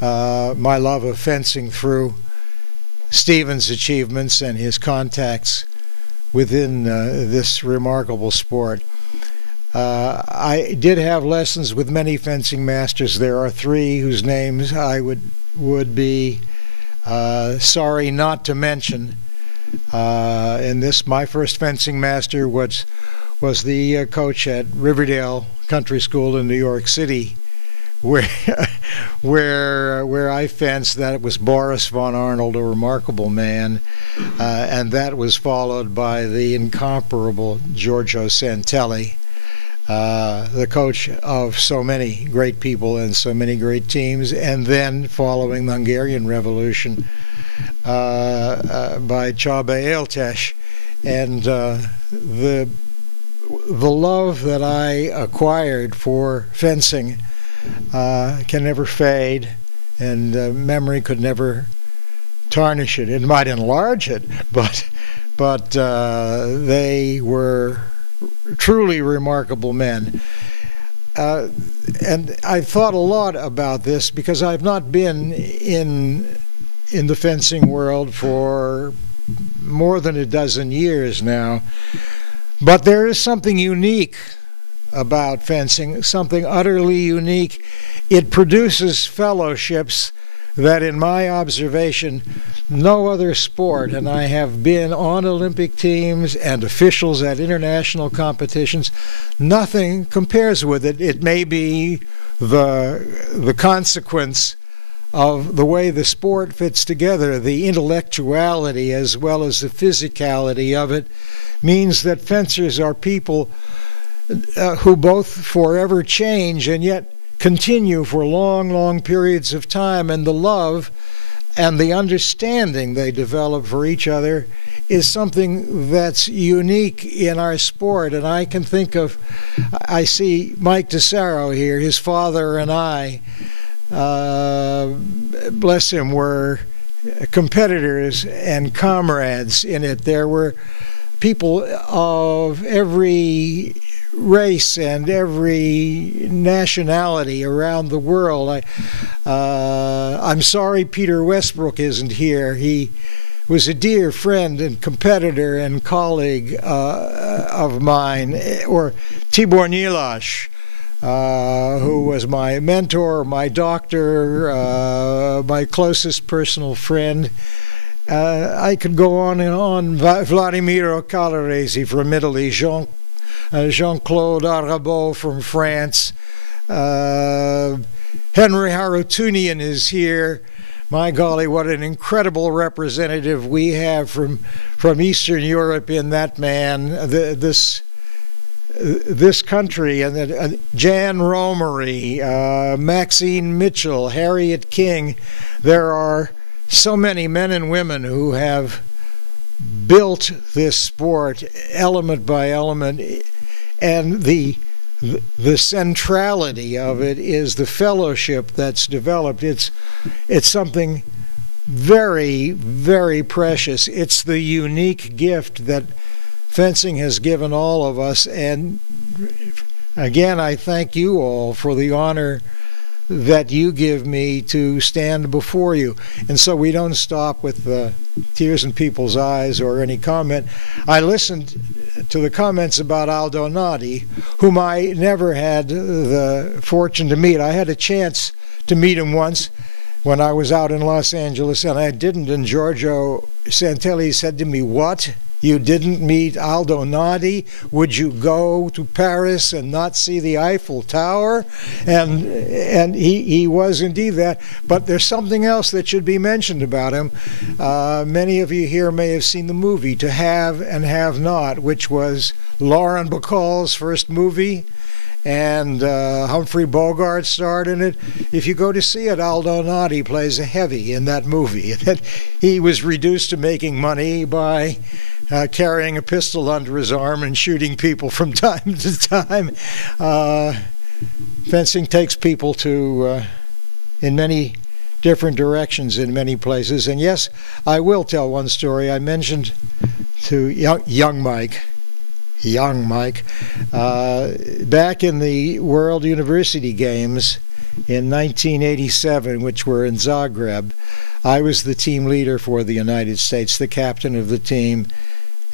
my love of fencing through Stephen's achievements and his contacts within this remarkable sport. I did have lessons with many fencing masters. There are 3 whose names I would be sorry not to mention. And this, my first fencing master was the coach at Riverdale Country School in New York City, where I fenced. That was Boris von Arnold, a remarkable man, and that was followed by the incomparable Giorgio Santelli, the coach of so many great people and so many great teams, and then following the Hungarian Revolution by Csaba Éltes. And the love that I acquired for fencing can never fade, and memory could never tarnish it. It might enlarge it, but they were truly remarkable men. And I've thought a lot about this because I've not been in the fencing world for more than a dozen years now. But there is something unique about fencing, something utterly unique. It produces fellowships that, in my observation, no other sport, and I have been on Olympic teams and officials at international competitions, nothing compares with it. It may be the consequence of the way the sport fits together. The intellectuality as well as the physicality of it means that fencers are people who both forever change and yet continue for long, long periods of time, and the love and the understanding they develop for each other is something that's unique in our sport. And I can think of, I see Mike DeSaro here, his father and I, bless him, were competitors and comrades in it. There were people of every race and every nationality around the world. I'm sorry Peter Westbrook isn't here. He was a dear friend and competitor and colleague of mine. Or Tibor Nyilas, who was my mentor, my doctor, my closest personal friend. I could go on and on. Vladimiro Calaresi from Italy, Jean-Claude Arabeau from France. Henry Harutunian is here. My golly, what an incredible representative we have from Eastern Europe in that man. This country, and Jan Romery, Maxine Mitchell, Harriet King. There are so many men and women who have built this sport element by element, and the centrality of it is the fellowship that's developed. It's something very, very precious. It's the unique gift that fencing has given all of us, and again, I thank you all for the honor that you give me to stand before you. And so we don't stop with tears in people's eyes or any comment. I listened to the comments about Aldo Nadi, whom I never had the fortune to meet. I had a chance to meet him once when I was out in Los Angeles, and I didn't, and Giorgio Santelli said to me, "What? You didn't meet Aldo Nadi? Would you go to Paris and not see the Eiffel Tower?" And he was indeed that. But there's something else that should be mentioned about him. Many of you here may have seen the movie To Have and Have Not, which was Lauren Bacall's first movie, and Humphrey Bogart starred in it. If you go to see it, Aldo Nadi plays a heavy in that movie. He was reduced to making money by carrying a pistol under his arm and shooting people from time to time. Fencing takes people to in many different directions in many places. And yes, I will tell one story. I mentioned to young Mike, back in the World University Games in 1987, which were in Zagreb, I was the team leader for the United States, the captain of the team,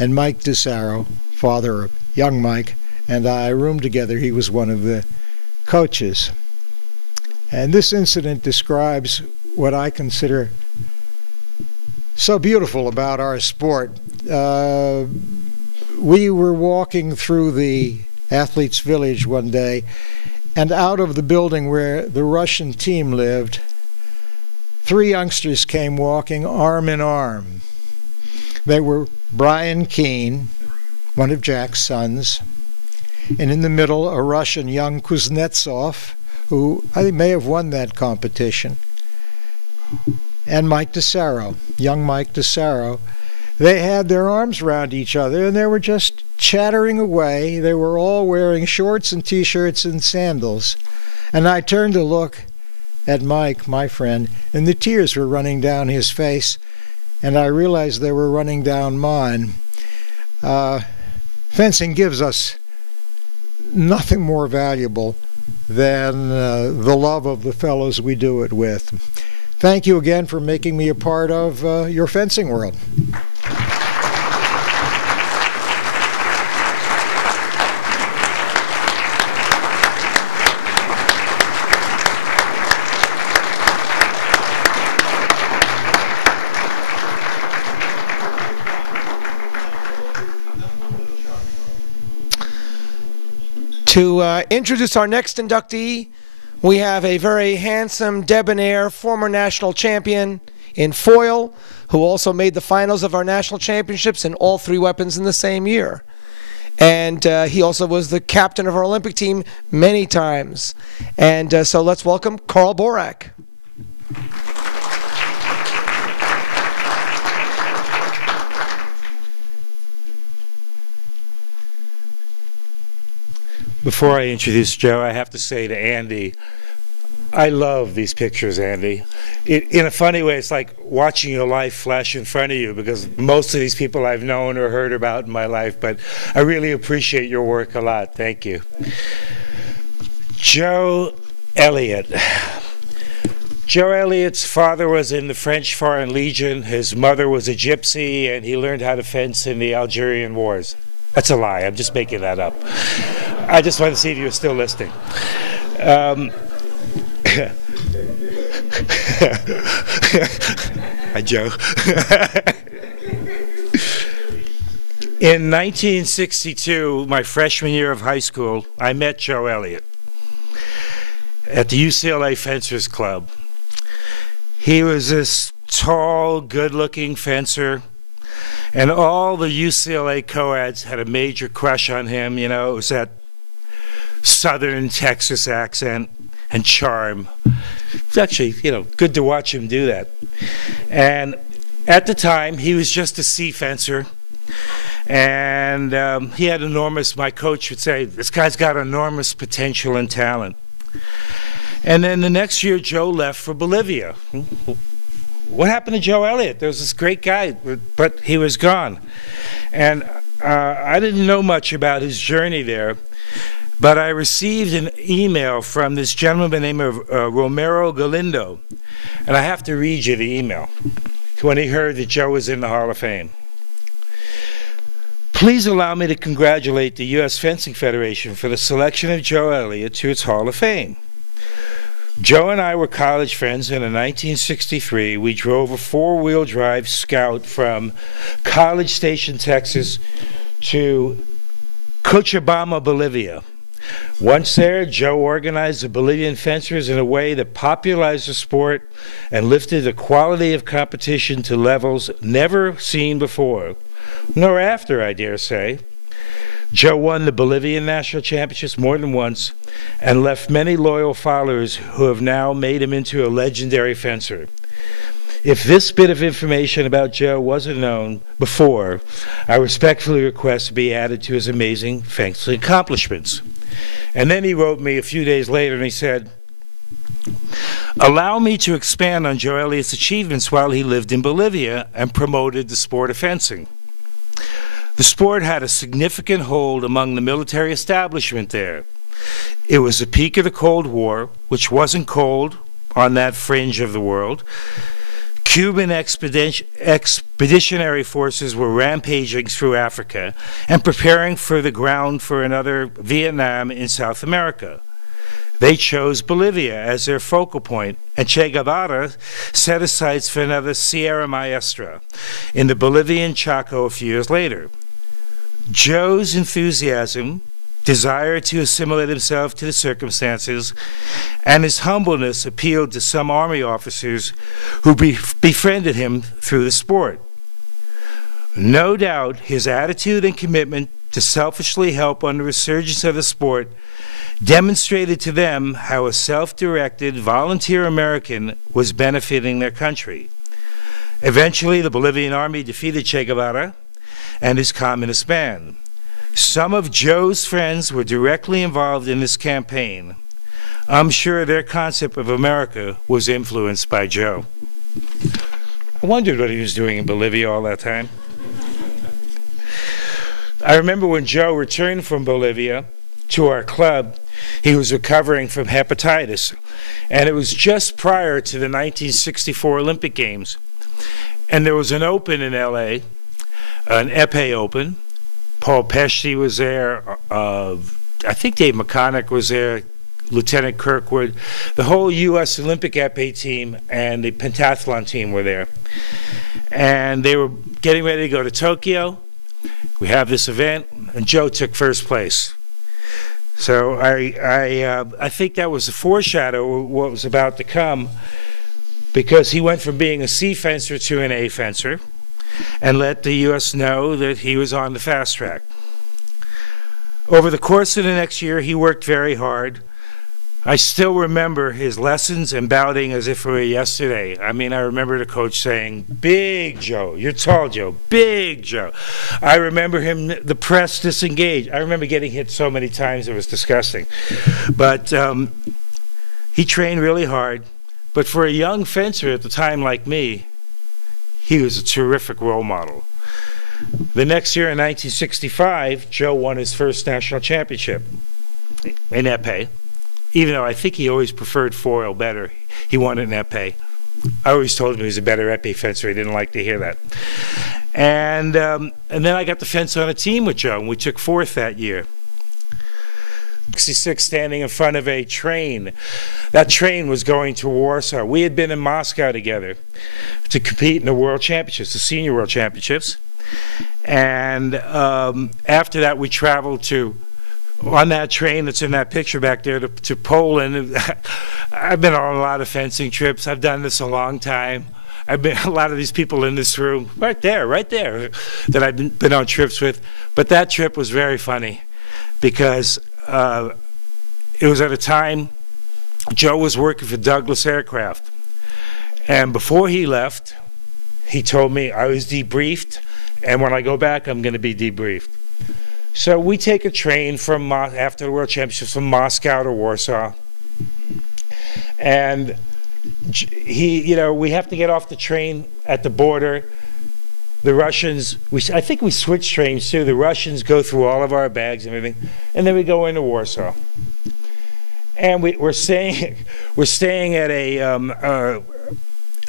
and Mike DeSaro, father of young Mike, and I roomed together. He was one of the coaches. And this incident describes what I consider so beautiful about our sport. We were walking through the Athletes' Village one day, and out of the building where the Russian team lived, 3 youngsters came walking arm in arm. They were Brian Keane, one of Jack's sons, and in the middle, a Russian, young Kuznetsov, who I think may have won that competition, and Mike DeSaro, young Mike DeSaro. They had their arms around each other, and they were just chattering away. They were all wearing shorts and T-shirts and sandals. And I turned to look at Mike, my friend, and the tears were running down his face, and I realized they were running down mine. Fencing gives us nothing more valuable than the love of the fellows we do it with. Thank you again for making me a part of your fencing world. To introduce our next inductee, we have a very handsome, debonair, former national champion in foil, who also made the finals of our national championships in all 3 weapons in the same year. And he also was the captain of our Olympic team many times. And so let's welcome Karl Borak. Before I introduce Joe, I have to say to Andy, I love these pictures, Andy. In a funny way, it's like watching your life flash in front of you, because most of these people I've known or heard about in my life, but I really appreciate your work a lot. Thank you. Joe Elliott. Joe Elliott's father was in the French Foreign Legion. His mother was a gypsy, and he learned how to fence in the Algerian Wars. That's a lie. I'm just making that up. I just wanted to see if you were still listening. Hi, Joe. In 1962, my freshman year of high school, I met Joe Elliott at the UCLA Fencers Club. He was this tall, good-looking fencer, and all the UCLA co-eds had a major crush on him. You know, it was that southern Texas accent and charm. It's actually, you know, good to watch him do that. And at the time, he was just a sea fencer. And he had enormous, my coach would say, this guy's got enormous potential and talent. And then the next year, Joe left for Bolivia. What happened to Joe Elliott? There was this great guy, but he was gone. And I didn't know much about his journey there, but I received an email from this gentleman named Romero Galindo. And I have to read you the email when he heard that Joe was in the Hall of Fame. Please allow me to congratulate the U.S. Fencing Federation for the selection of Joe Elliott to its Hall of Fame. Joe and I were college friends, and in 1963 we drove a four-wheel drive Scout from College Station, Texas to Cochabamba, Bolivia. Once there, Joe organized the Bolivian fencers in a way that popularized the sport and lifted the quality of competition to levels never seen before, nor after, I dare say. Joe won the Bolivian National Championships more than once and left many loyal followers who have now made him into a legendary fencer. If this bit of information about Joe wasn't known before, I respectfully request to be added to his amazing fencing accomplishments. And then he wrote me a few days later and he said, allow me to expand on Joe Elliott's achievements while he lived in Bolivia and promoted the sport of fencing. The sport had a significant hold among the military establishment there. It was the peak of the Cold War, which wasn't cold on that fringe of the world. Cuban expeditionary forces were rampaging through Africa and preparing for the ground for another Vietnam in South America. They chose Bolivia as their focal point, and Che Guevara set his sights for another Sierra Maestra in the Bolivian Chaco a few years later. Joe's enthusiasm, desire to assimilate himself to the circumstances, and his humbleness appealed to some Army officers who befriended him through the sport. No doubt his attitude and commitment to selfishly help on the resurgence of the sport demonstrated to them how a self-directed volunteer American was benefiting their country. Eventually, the Bolivian Army defeated Che Guevara and his communist band. Some of Joe's friends were directly involved in this campaign. I'm sure their concept of America was influenced by Joe. I wondered what he was doing in Bolivia all that time. I remember when Joe returned from Bolivia to our club, he was recovering from hepatitis, and it was just prior to the 1964 Olympic Games. And there was an Open in LA, an épée Open. Paul Pesci was there. I think Dave McConaughey was there. Lieutenant Kirkwood. The whole U.S. Olympic épée team and the pentathlon team were there. And they were getting ready to go to Tokyo. We have this event, and Joe took first place. So I think that was a foreshadow of what was about to come, because he went from being a C fencer to an A fencer and let the U.S. know that he was on the fast track. Over the course of the next year, he worked very hard. I still remember his lessons and bouting as if it were yesterday. I mean, I remember the coach saying, "Big Joe, you're tall, Joe, big Joe." I remember him, the press disengaged. I remember getting hit so many times it was disgusting. But he trained really hard. But for a young fencer at the time like me, he was a terrific role model. The next year in 1965, Joe won his first national championship in épée. Even though I think he always preferred foil better, he won it in épée. I always told him he was a better épée fencer. He didn't like to hear that. And then I got to fence on a team with Joe, and we took fourth that year. 66 standing in front of a train. That train was going to Warsaw. We had been in Moscow together to compete in the World Championships, the Senior World Championships. And after that, we traveled on that train that's in that picture back there to Poland. I've been on a lot of fencing trips. I've done this a long time. I've been a lot of these people in this room, right there, that I've been on trips with. But that trip was very funny because it was at a time Joe was working for Douglas Aircraft. And before he left, he told me I was debriefed, and when I go back, I'm going to be debriefed. So we take a train from after the World Championships from Moscow to Warsaw, and we have to get off the train at the border. The Russians, I think we switched trains too. The Russians go through all of our bags and everything, and then we go into Warsaw. And we're staying at a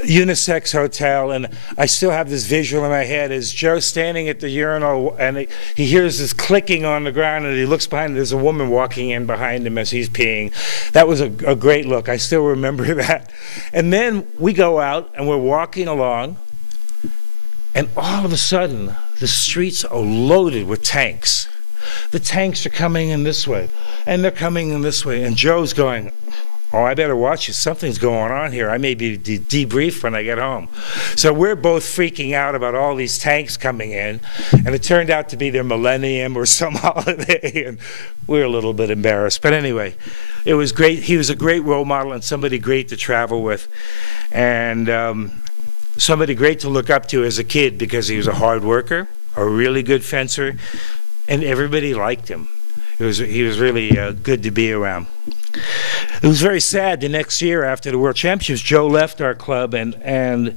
unisex hotel, and I still have this visual in my head as Joe's standing at the urinal, and he hears this clicking on the ground, and he looks behind him. There's a woman walking in behind him as he's peeing. That was a great look. I still remember that. And then we go out, and we're walking along, and all of a sudden, the streets are loaded with tanks. The tanks are coming in this way, and they're coming in this way, and Joe's going, oh, I better watch it. Something's going on here. I may be debriefed when I get home. So we're both freaking out about all these tanks coming in, and it turned out to be their millennium or some holiday, and we were a little bit embarrassed. But anyway, it was great. He was a great role model and somebody great to travel with, and somebody great to look up to as a kid because he was a hard worker, a really good fencer, and everybody liked him. He was really good to be around. It was very sad the next year after the World Championships, Joe left our club, and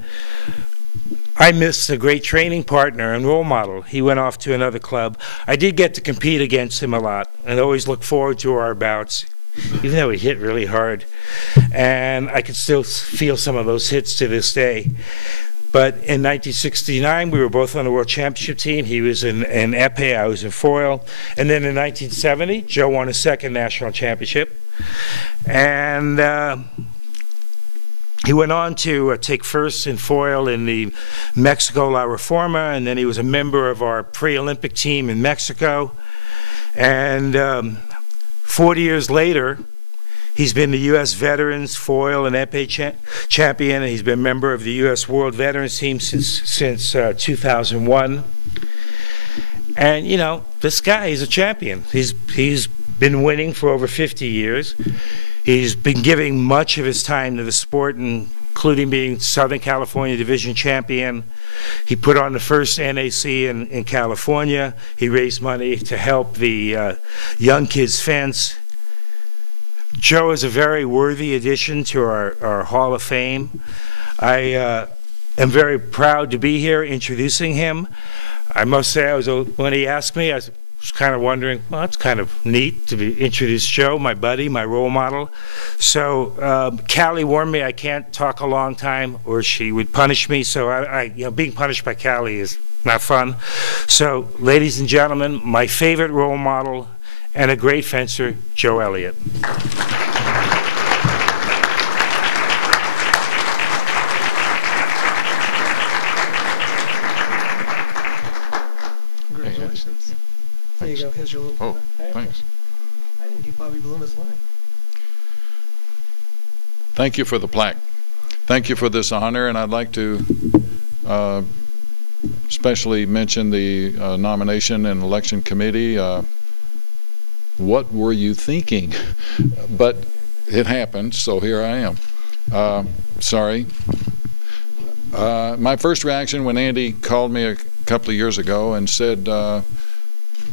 I missed a great training partner and role model. He went off to another club. I did get to compete against him a lot and always look forward to our bouts, even though he hit really hard. And I could still feel some of those hits to this day. But in 1969, we were both on the World Championship team. He was in épée, I was in foil. And then in 1970, Joe won his second national championship. And he went on to take first in foil in the Mexico La Reforma, and then he was a member of our pre-Olympic team in Mexico. And 40 years later, he's been the U.S. Veterans Foil and épée champion, and he's been a member of the U.S. World Veterans Team since 2001. And you know, this guy is a champion. He's been winning for over 50 years. He's been giving much of his time to the sport, including being Southern California Division champion. He put on the first NAC in California. He raised money to help the young kids fence. Joe is a very worthy addition to our Hall of Fame. I am very proud to be here introducing him. I must say, when he asked me, I was kind of wondering, well, it's kind of neat to be introduced Joe, my buddy, my role model. So Callie warned me I can't talk a long time or she would punish me. So being punished by Callie is not fun. So, ladies and gentlemen, my favorite role model and a great fencer, Joe Elliott. Congratulations. There you go. Here's your little. Oh, thanks. I didn't give Bobby Bloom his line. Thank you for the plaque. Thank you for this honor, and I'd like to especially mention the nomination and election committee. What were you thinking? But it happened, so here I am. Sorry. My first reaction when Andy called me a couple of years ago and said,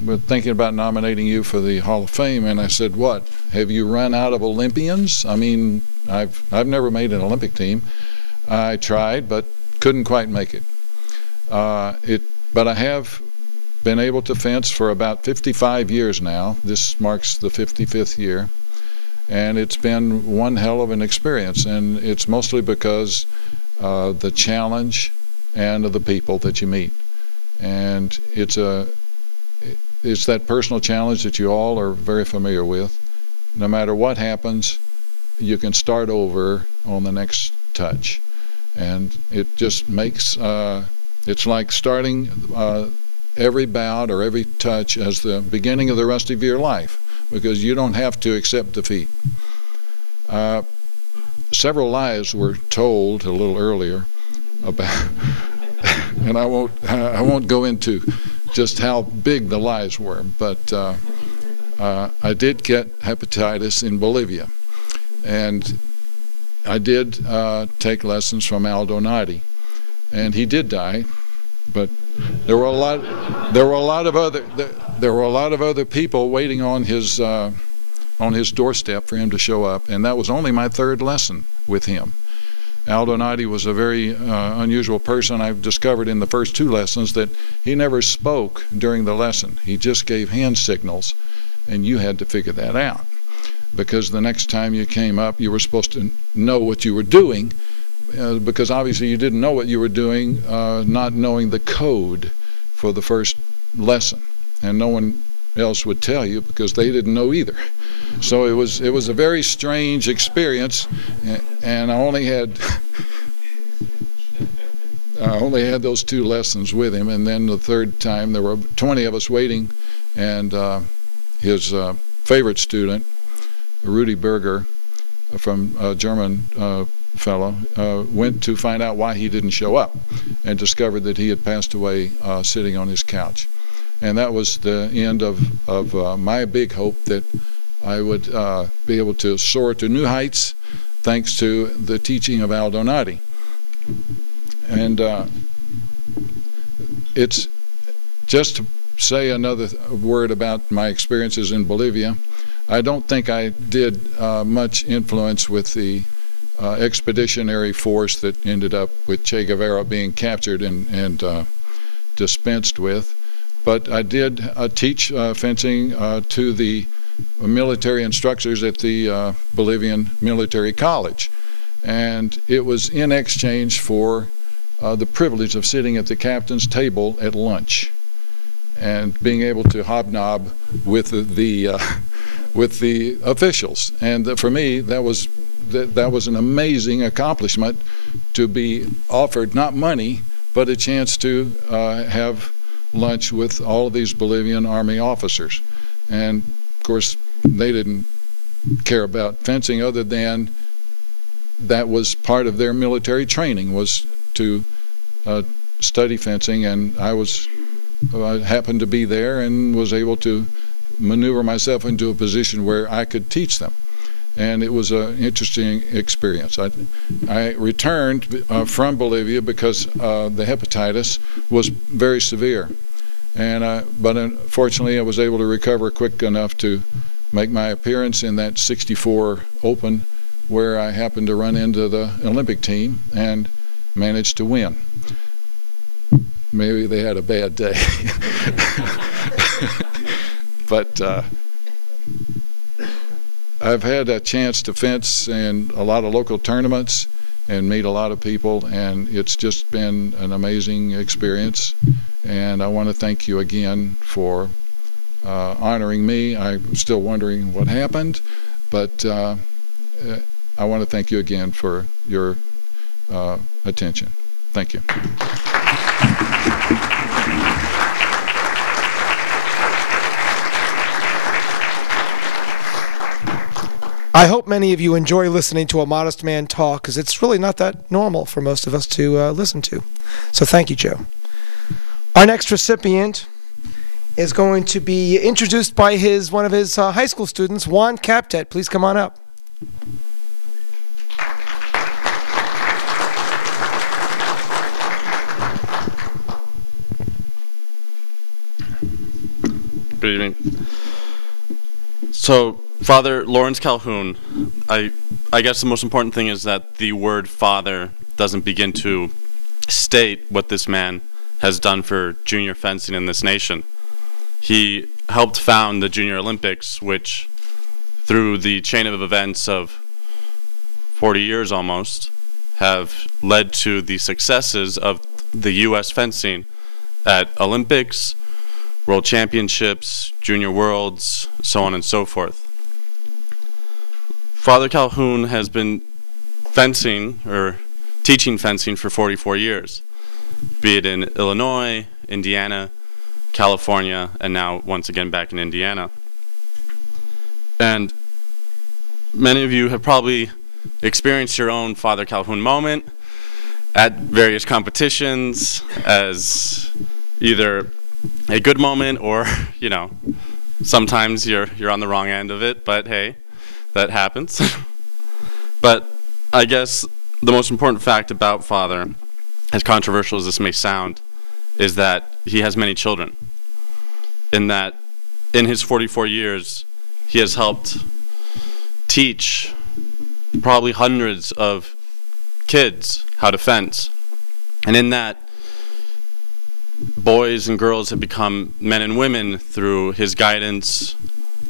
we're thinking about nominating you for the Hall of Fame, and I said, what? Have you run out of Olympians? I mean, I've never made an Olympic team. I tried, but couldn't quite make it. But I have been able to fence for about 55 years now. This marks the 55th year, and it's been one hell of an experience, and it's mostly because of the challenge and of the people that you meet. And it's that personal challenge that you all are very familiar with. No matter what happens, you can start over on the next touch, and it just makes It's like starting every bout or every touch as the beginning of the rest of your life, because you don't have to accept defeat. Several lies were told a little earlier about, and I won't go into just how big the lies were, but I did get hepatitis in Bolivia, and I did take lessons from Aldo Nadi, and he did die, but there were a lot of other people waiting on his doorstep for him to show up, and that was only my third lesson with him. Aldo Nadi was a very unusual person. I've discovered in the first two lessons that he never spoke during the lesson. He just gave hand signals, and you had to figure that out, because the next time you came up, you were supposed to know what you were doing, because obviously you didn't know what you were doing, not knowing the code for the first lesson, and no one else would tell you because they didn't know either. So it was a very strange experience, and I only had those two lessons with him, and then the third time there were 20 of us waiting, and his favorite student, Rudy Berger, from a German fellow, went to find out why he didn't show up, and discovered that he had passed away sitting on his couch. And that was the end of my big hope that I would be able to soar to new heights thanks to the teaching of Aldo Nadi. And it's just to say another word about my experiences in Bolivia. I don't think I did much influence with the expeditionary force that ended up with Che Guevara being captured and dispensed with. But I did teach fencing to the military instructors at the Bolivian Military College. And it was in exchange for the privilege of sitting at the captain's table at lunch and being able to hobnob with the officials. And for me, that was an amazing accomplishment, to be offered not money, but a chance to have lunch with all of these Bolivian Army officers. And of course, they didn't care about fencing, other than that was part of their military training, was to study fencing, and I happened to be there and was able to maneuver myself into a position where I could teach them. And it was an interesting experience. I returned from Bolivia because the hepatitis was very severe, but unfortunately I was able to recover quick enough to make my appearance in that '64 Open, where I happened to run into the Olympic team and managed to win. Maybe they had a bad day. But I've had a chance to fence in a lot of local tournaments and meet a lot of people, and it's just been an amazing experience. And I want to thank you again for honoring me. I'm still wondering what happened, but I want to thank you again for your attention. Thank you. I hope many of you enjoy listening to a modest man talk, because it's really not that normal for most of us to listen to. So thank you, Joe. Our next recipient is going to be introduced by one of his high school students, Juan Captet. Please come on up. Good evening. So, Father Lawrence Calhoun, I guess the most important thing is that the word father doesn't begin to state what this man has done for junior fencing in this nation. He helped found the Junior Olympics, which, through the chain of events of 40 years almost, have led to the successes of the U.S. fencing at Olympics, World Championships, Junior Worlds, so on and so forth. Father Calhoun has been fencing, or teaching fencing, for 44 years. be it in Illinois, Indiana, California, and now once again back in Indiana. And many of you have probably experienced your own Father Calhoun moment at various competitions as either a good moment or, you know, sometimes you're on the wrong end of it, but hey, that happens. But I guess the most important fact about Father, as controversial as this may sound, is that he has many children. In that, in his 44 years, he has helped teach probably hundreds of kids how to fence. And in that, boys and girls have become men and women through his guidance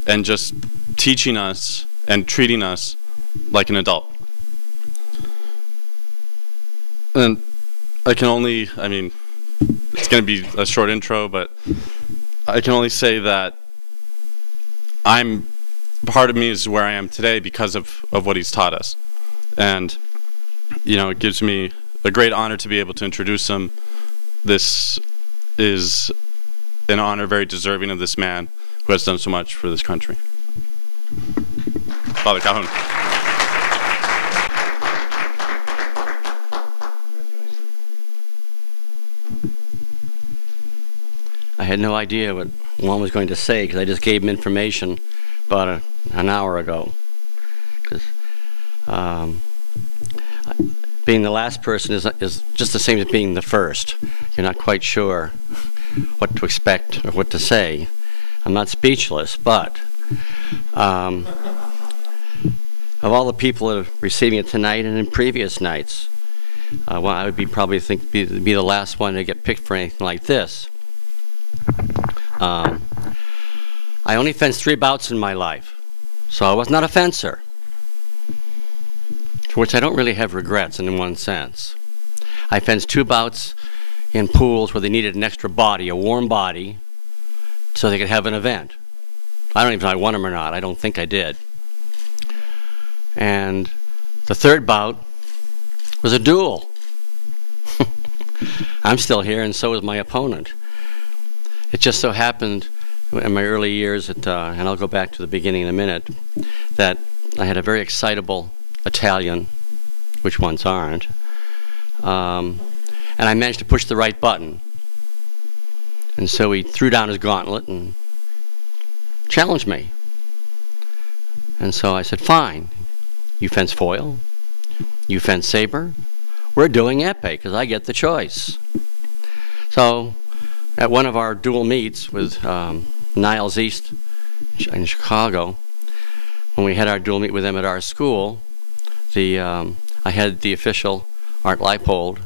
and just teaching us and treating us like an adult. And I can only, I mean, it's going to be a short intro, but I can only say that part of me is where I am today because of what he's taught us. And, you know, it gives me a great honor to be able to introduce him. This is an honor very deserving of this man who has done so much for this country. Father Calhoun. I had no idea what Juan was going to say because I just gave him information about an hour ago. Because being the last person is just the same as being the first. You're not quite sure what to expect or what to say. I'm not speechless, but of all the people that are receiving it tonight and in previous nights, well, I would be the last one to get picked for anything like this. I only fenced 3 bouts in my life, so I was not a fencer, for which I don't really have regrets in one sense. I fenced 2 bouts in pools where they needed an extra body, a warm body, so they could have an event. I don't even know if I won them or not. I don't think I did. And the 3rd bout was a duel. I'm still here, and so is my opponent. It just so happened in my early years, and I'll go back to the beginning in a minute, that I had a very excitable Italian, which ones aren't, and I managed to push the right button. And so he threw down his gauntlet and challenged me. And so I said, fine, you fence foil, you fence saber, we're doing épée because I get the choice. So at one of our dual meets with Niles East in Chicago, when we had our dual meet with them at our school, I had the official, Art Leipold,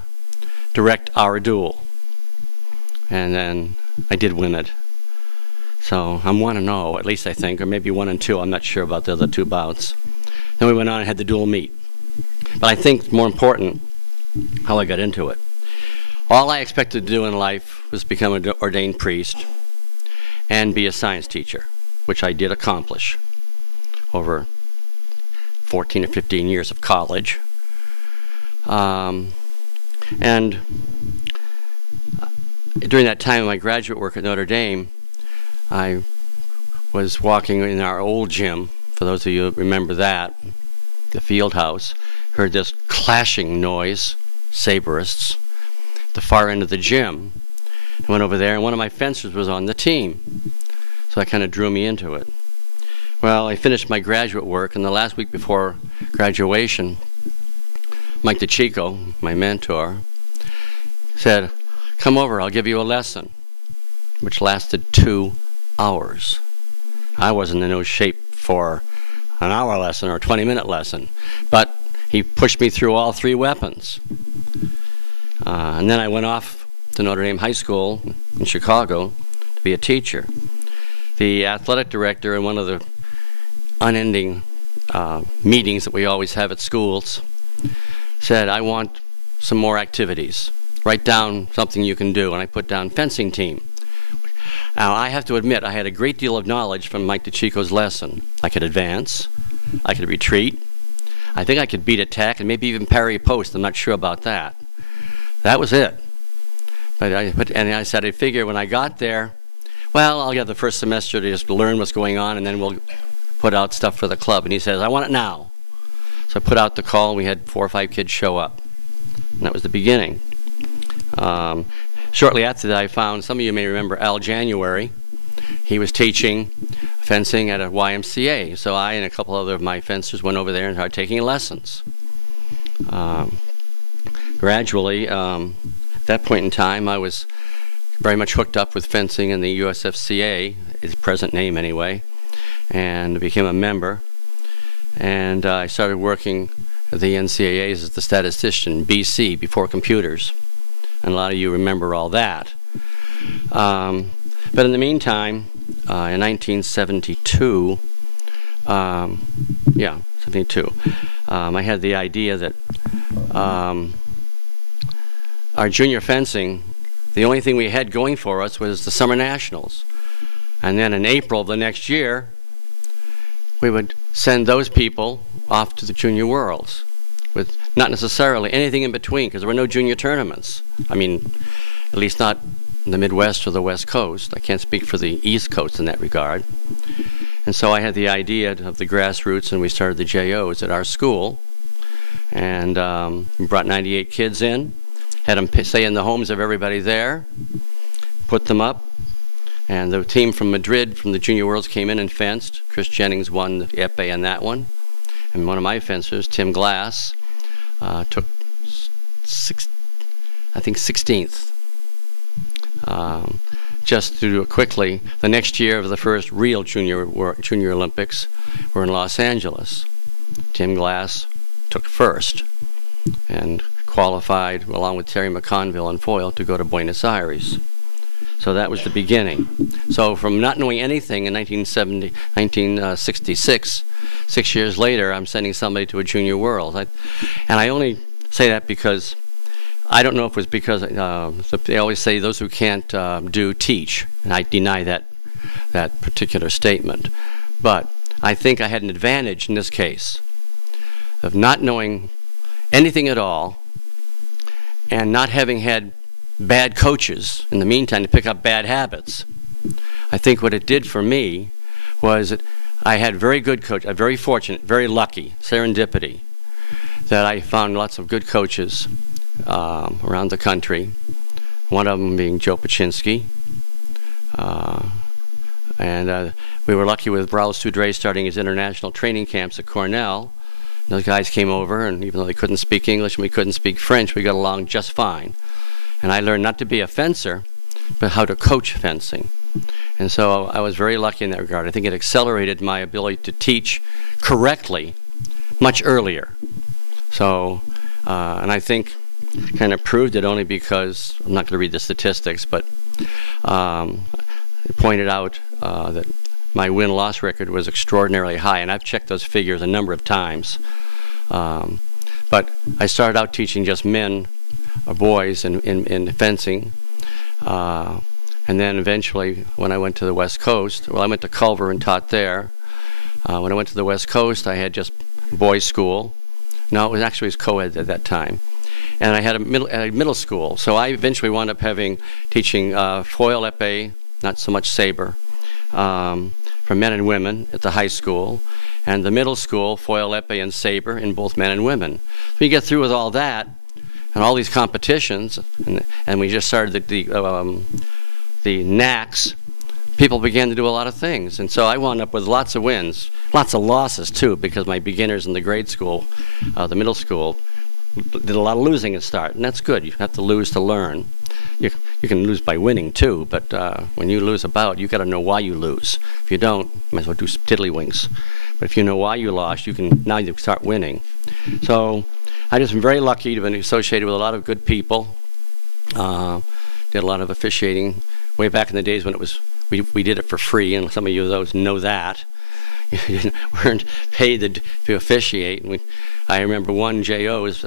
direct our duel. And then I did win it. So I'm 1-0, at least I think, or maybe 1-2. I'm not sure about the other 2 bouts. Then we went on and had the dual meet. But I think more important, how I got into it. All I expected to do in life was become an ordained priest and be a science teacher, which I did accomplish over 14 or 15 years of college. And during that time of my graduate work at Notre Dame, I was walking in our old gym, for those of you who remember that, the field house, heard this clashing noise, saberists, the far end of the gym. I went over there, and one of my fencers was on the team. So that kind of drew me into it. Well, I finished my graduate work, and the last week before graduation, Mike DeChico, my mentor, said, come over, I'll give you a lesson, which lasted 2 hours. I wasn't in no shape for an hour lesson or a 20-minute lesson, but he pushed me through all 3 weapons. And then I went off to Notre Dame High School in Chicago to be a teacher. The athletic director in one of the unending meetings that we always have at schools said, I want some more activities. Write down something you can do. And I put down fencing team. Now, I have to admit, I had a great deal of knowledge from Mike DeChico's lesson. I could advance. I could retreat. I think I could beat attack and maybe even parry post. I'm not sure about that. That was it. And I said, I figure when I got there, well, I'll get the first semester to just learn what's going on, and then we'll put out stuff for the club. And he says, I want it now. So I put out the call, and we had 4 or 5 kids show up. And that was the beginning. Shortly after that, I found, some of you may remember Al January. He was teaching fencing at a YMCA. So I and a couple other of my fencers went over there and started taking lessons. Gradually, at that point in time, I was very much hooked up with fencing in the USFCA, its present name anyway, and became a member. And I started working at the NCAAs as the statistician, BC, before computers. And a lot of you remember all that. But in the meantime, in 1972, I had the idea that our junior fencing, the only thing we had going for us was the Summer Nationals. And then in April of the next year, we would send those people off to the Junior Worlds with not necessarily anything in between, because there were no junior tournaments. I mean, at least not in the Midwest or the West Coast. I can't speak for the East Coast in that regard. And so I had the idea of the grassroots, and we started the JOs at our school. And we brought 98 kids in, had them stay in the homes of everybody there, put them up. And the team from Madrid, from the Junior Worlds, came in and fenced. Chris Jennings won the épée on that one. And one of my fencers, Tim Glass, took, I think, 16th. Just to do it quickly, the next year of the first real Junior Olympics were in Los Angeles. Tim Glass took first and qualified, along with Terry McConville in foil, to go to Buenos Aires. So that was the beginning. So from not knowing anything in 1966, 6 years later, I'm sending somebody to a Junior World. And I only say that because I don't know if it was because they always say those who can't do teach, and I deny that particular statement. But I think I had an advantage in this case of not knowing anything at all and not having had bad coaches in the meantime to pick up bad habits. I think what it did for me was that I had very good coaches, very fortunate, very lucky, serendipity, that I found lots of good coaches around the country, one of them being Joe Paczynski. And we were lucky with Braulio Soudre starting his international training camps at Cornell. Those guys came over, and even though they couldn't speak English and we couldn't speak French, we got along just fine. And I learned not to be a fencer, but how to coach fencing. And so I was very lucky in that regard. I think it accelerated my ability to teach correctly much earlier. So, and I think kind of proved it only because, I'm not going to read the statistics, but it pointed out that my win-loss record was extraordinarily high, and I've checked those figures a number of times. But I started out teaching just men or boys in fencing, and then eventually when I went to the West Coast, well, I went to Culver and taught there. When I went to the West Coast, I had just boys' school. No, it was co-ed at that time. And I had a middle school, so I eventually wound up teaching foil épée, not so much saber, for men and women at the high school, and the middle school, foil épée and saber in both men and women. So you get through with all that, and all these competitions, and we just started the NACs, people began to do a lot of things. And so I wound up with lots of wins, lots of losses too, because my beginners in the grade school, the middle school, did a lot of losing at start, and that's good. You have to lose to learn. You can lose by winning too, but when you lose a bout, you got to know why you lose. If you don't, you might as well do some tiddlywinks. But if you know why you lost, now you start winning. So I just been very lucky to have been associated with a lot of good people. Did a lot of officiating way back in the days when it was we did it for free, and some of you those know that. You weren't paid to officiate. And I remember one JOs,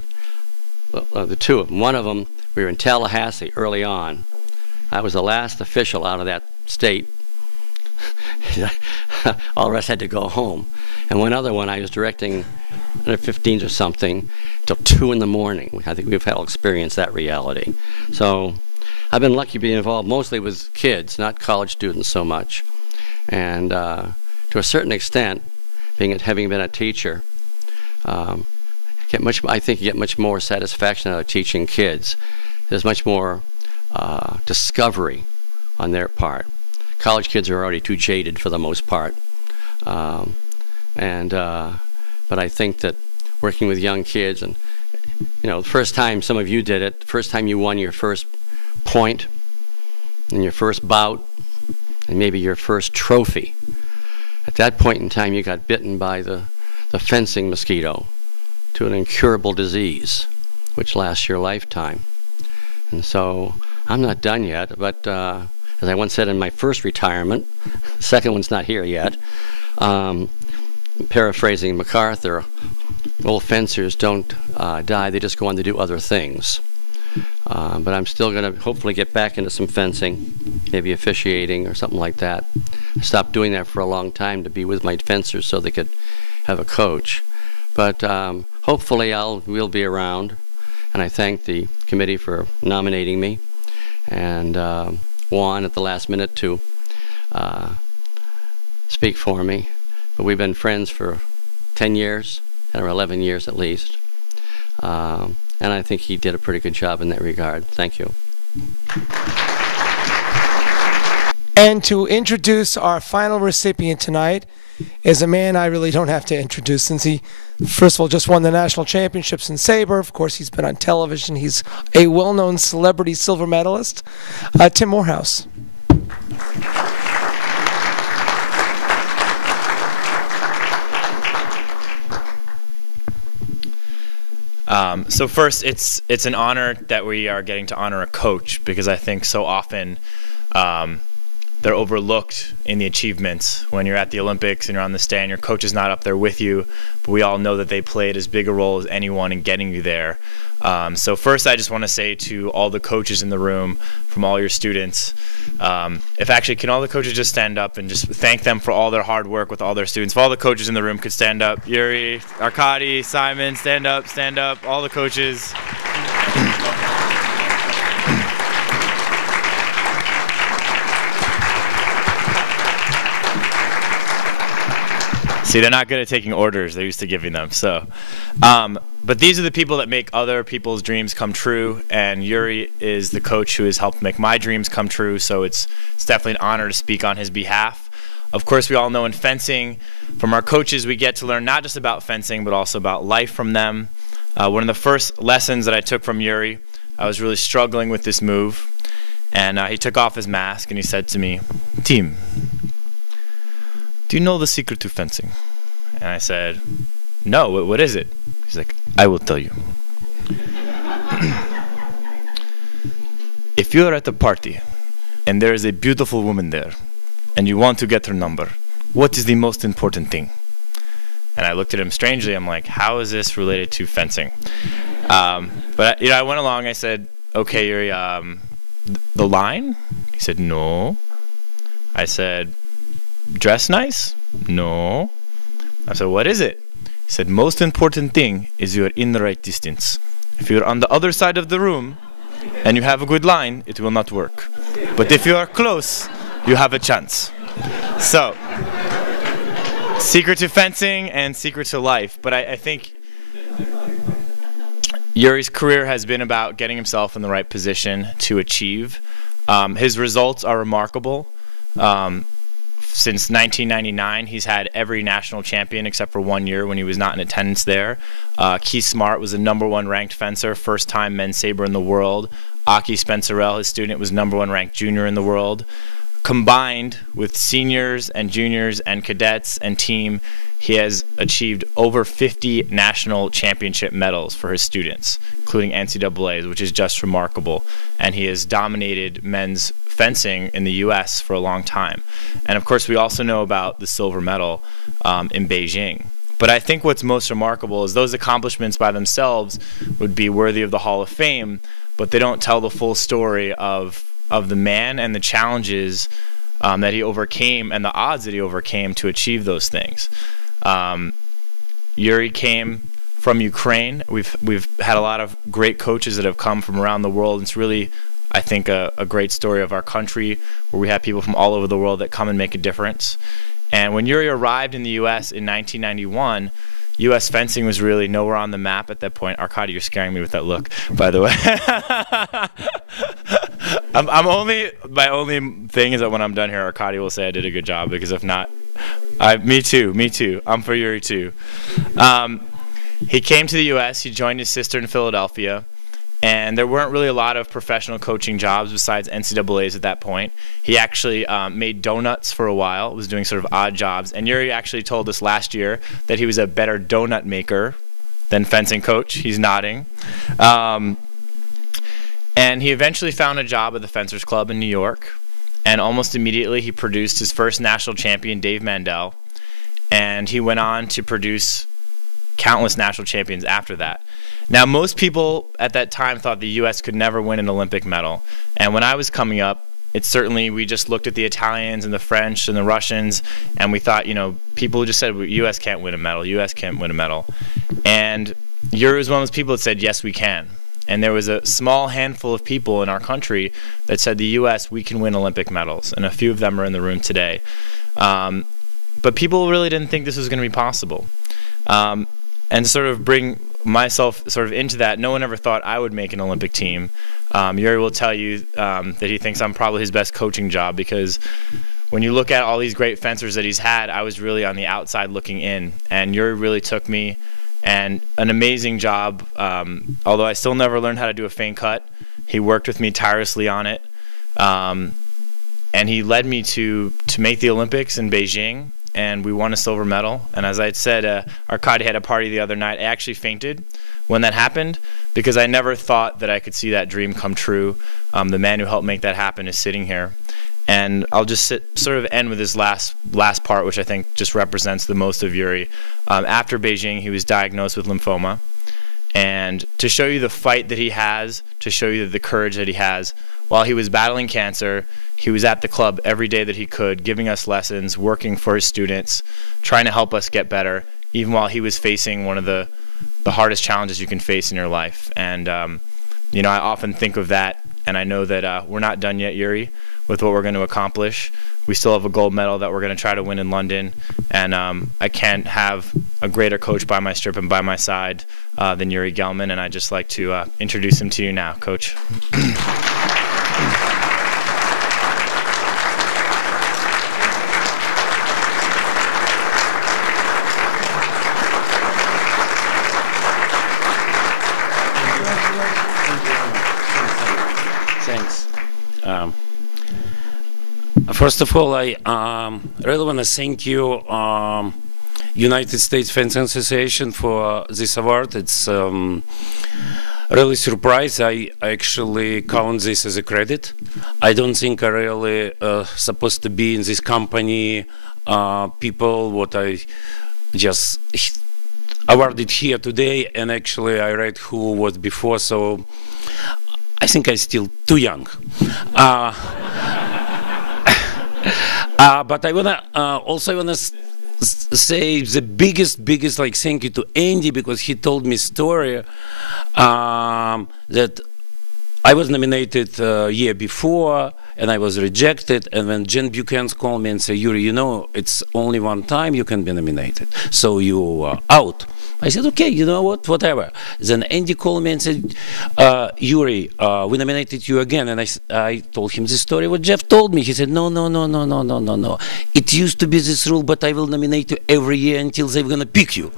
the two of them. One of them, we were in Tallahassee early on. I was the last official out of that state. All the rest had to go home. And one other one, I was directing under 15s or something till 2 in the morning. I think we've all experienced that reality. So I've been lucky being involved mostly with kids, not college students so much. And to a certain extent, having been a teacher, I think you get much more satisfaction out of teaching kids. There's much more discovery on their part. College kids are already too jaded for the most part. But I think that working with young kids, and the first time some of you did it, the first time you won your first point in your first bout, and maybe your first trophy, at that point in time you got bitten by the fencing mosquito to an incurable disease which lasts your lifetime. And so I'm not done yet, but as I once said in my first retirement, the second one's not here yet, paraphrasing MacArthur, old fencers don't die, they just go on to do other things. But I'm still going to hopefully get back into some fencing, maybe officiating or something like that. I stopped doing that for a long time to be with my fencers so they could have a coach. But hopefully we'll be around, and I thank the committee for nominating me, and Juan at the last minute to speak for me. But we've been friends for 10 years, or 11 years at least. And I think he did a pretty good job in that regard. Thank you. And to introduce our final recipient tonight is a man I really don't have to introduce, since he, first of all, just won the national championships in saber. Of course, he's been on television. He's a well-known celebrity silver medalist, Tim Morehouse. So first, it's an honor that we are getting to honor a coach, because I think so often they're overlooked in the achievements. When you're at the Olympics and you're on the stand, your coach is not up there with you, but we all know that they played as big a role as anyone in getting you there. So first, I just want to say to all the coaches in the room, from all your students, can all the coaches just stand up and just thank them for all their hard work with all their students? If all the coaches in the room could stand up. Yuri, Arkady, Simon, stand up, all the coaches. See, they're not good at taking orders. They're used to giving them. So, but these are the people that make other people's dreams come true, and Yuri is the coach who has helped make my dreams come true, so it's definitely an honor to speak on his behalf. Of course, we all know in fencing, from our coaches, we get to learn not just about fencing, but also about life from them. One of the first lessons that I took from Yuri, I was really struggling with this move, and he took off his mask and he said to me, "Tim, do you know the secret to fencing?" And I said, "No, what is it?" He's like, "I will tell you. If you are at a party and there is a beautiful woman there and you want to get her number, what is the most important thing?" And I looked at him strangely. I'm like, how is this related to fencing? But I went along. I said, "Okay, Yuri, the line?" He said, "No." I said, "Dress nice?" "No." I said, "What is it?" He said, "Most important thing is you're in the right distance. If you're on the other side of the room and you have a good line, it will not work. But if you are close, you have a chance." So, secret to fencing and secret to life. But I think Yuri's career has been about getting himself in the right position to achieve. His results are remarkable. Since 1999, he's had every national champion except for 1 year when he was not in attendance there. Keith Smart was the #1 ranked fencer, first time men's saber in the world. Aki Spencerell, his student, was #1 ranked junior in the world. Combined with seniors and juniors and cadets and team, he has achieved over 50 national championship medals for his students, including NCAA's, which is just remarkable. And he has dominated men's fencing in the U.S. for a long time. And of course, we also know about the silver medal in Beijing. But I think what's most remarkable is those accomplishments by themselves would be worthy of the Hall of Fame, but they don't tell the full story of the man and the challenges that he overcame and the odds that he overcame to achieve those things. Yuri came from Ukraine. We've had a lot of great coaches that have come from around the world. It's really I think, a great story of our country, where we have people from all over the world that come and make a difference. And when Yuri arrived in the U.S. in 1991, U.S. fencing was really nowhere on the map at that point. Arkady, you're scaring me with that look, by the way. My only thing is that when I'm done here, Arkady will say I did a good job, because if not, me too. I'm for Yuri too. He came to the U.S., he joined his sister in Philadelphia, and there weren't really a lot of professional coaching jobs besides NCAA's at that point. He actually made donuts for a while, was doing sort of odd jobs, and Yuri actually told us last year that he was a better donut maker than fencing coach. He's nodding. And he eventually found a job at the Fencers Club in New York, and almost immediately he produced his first national champion, Dave Mandel, and he went on to produce countless national champions after that. Now, most people at that time thought the U.S. could never win an Olympic medal. And when I was coming up, we just looked at the Italians and the French and the Russians, and we thought, people just said, U.S. can't win a medal, U.S. can't win a medal. And Yuri was one of those people that said, yes, we can. And there was a small handful of people in our country that said, the U.S., we can win Olympic medals. And a few of them are in the room today. But people really didn't think this was going to be possible. And to sort of bring myself sort of into that, no one ever thought I would make an Olympic team. Yuri will tell you that he thinks I'm probably his best coaching job, because when you look at all these great fencers that he's had, I was really on the outside looking in. And Yuri really took me, and an amazing job. Although I still never learned how to do a feint cut, he worked with me tirelessly on it. And he led me to make the Olympics in Beijing. And we won a silver medal. And as I had said, Arkady had a party the other night. I actually fainted when that happened, because I never thought that I could see that dream come true. The man who helped make that happen is sitting here. And I'll just sort of end with his last part, which I think just represents the most of Yuri. After Beijing, he was diagnosed with lymphoma. And to show you the fight that he has, to show you the courage that he has, while he was battling cancer, he was at the club every day that he could, giving us lessons, working for his students, trying to help us get better, even while he was facing one of the hardest challenges you can face in your life. And I often think of that, and I know that we're not done yet, Yuri, with what we're going to accomplish. We still have a gold medal that we're going to try to win in London, and I can't have a greater coach by my strip and by my side than Yuri Gelman, and I'd just like to introduce him to you now, Coach. Thanks. First of all, I really want to thank you, United States Fencing Association, for this award. It's really surprised. I actually count this as a credit. I don't think I really supposed to be in this company. People, what I just awarded here today, and actually I read who was before, so I think I'm still too young. But I wanna say the biggest thank you to Andy, because he told me story that I was nominated year before and I was rejected, and when Jen Buchanan called me and said, Yuri, it's only one time you can be nominated, so you are out. I said, okay, you know what, whatever. Then Andy called me and said, Yuri, we nominated you again. And I told him this story, what Jeff told me. He said, no. It used to be this rule, but I will nominate you every year until they're going to pick you.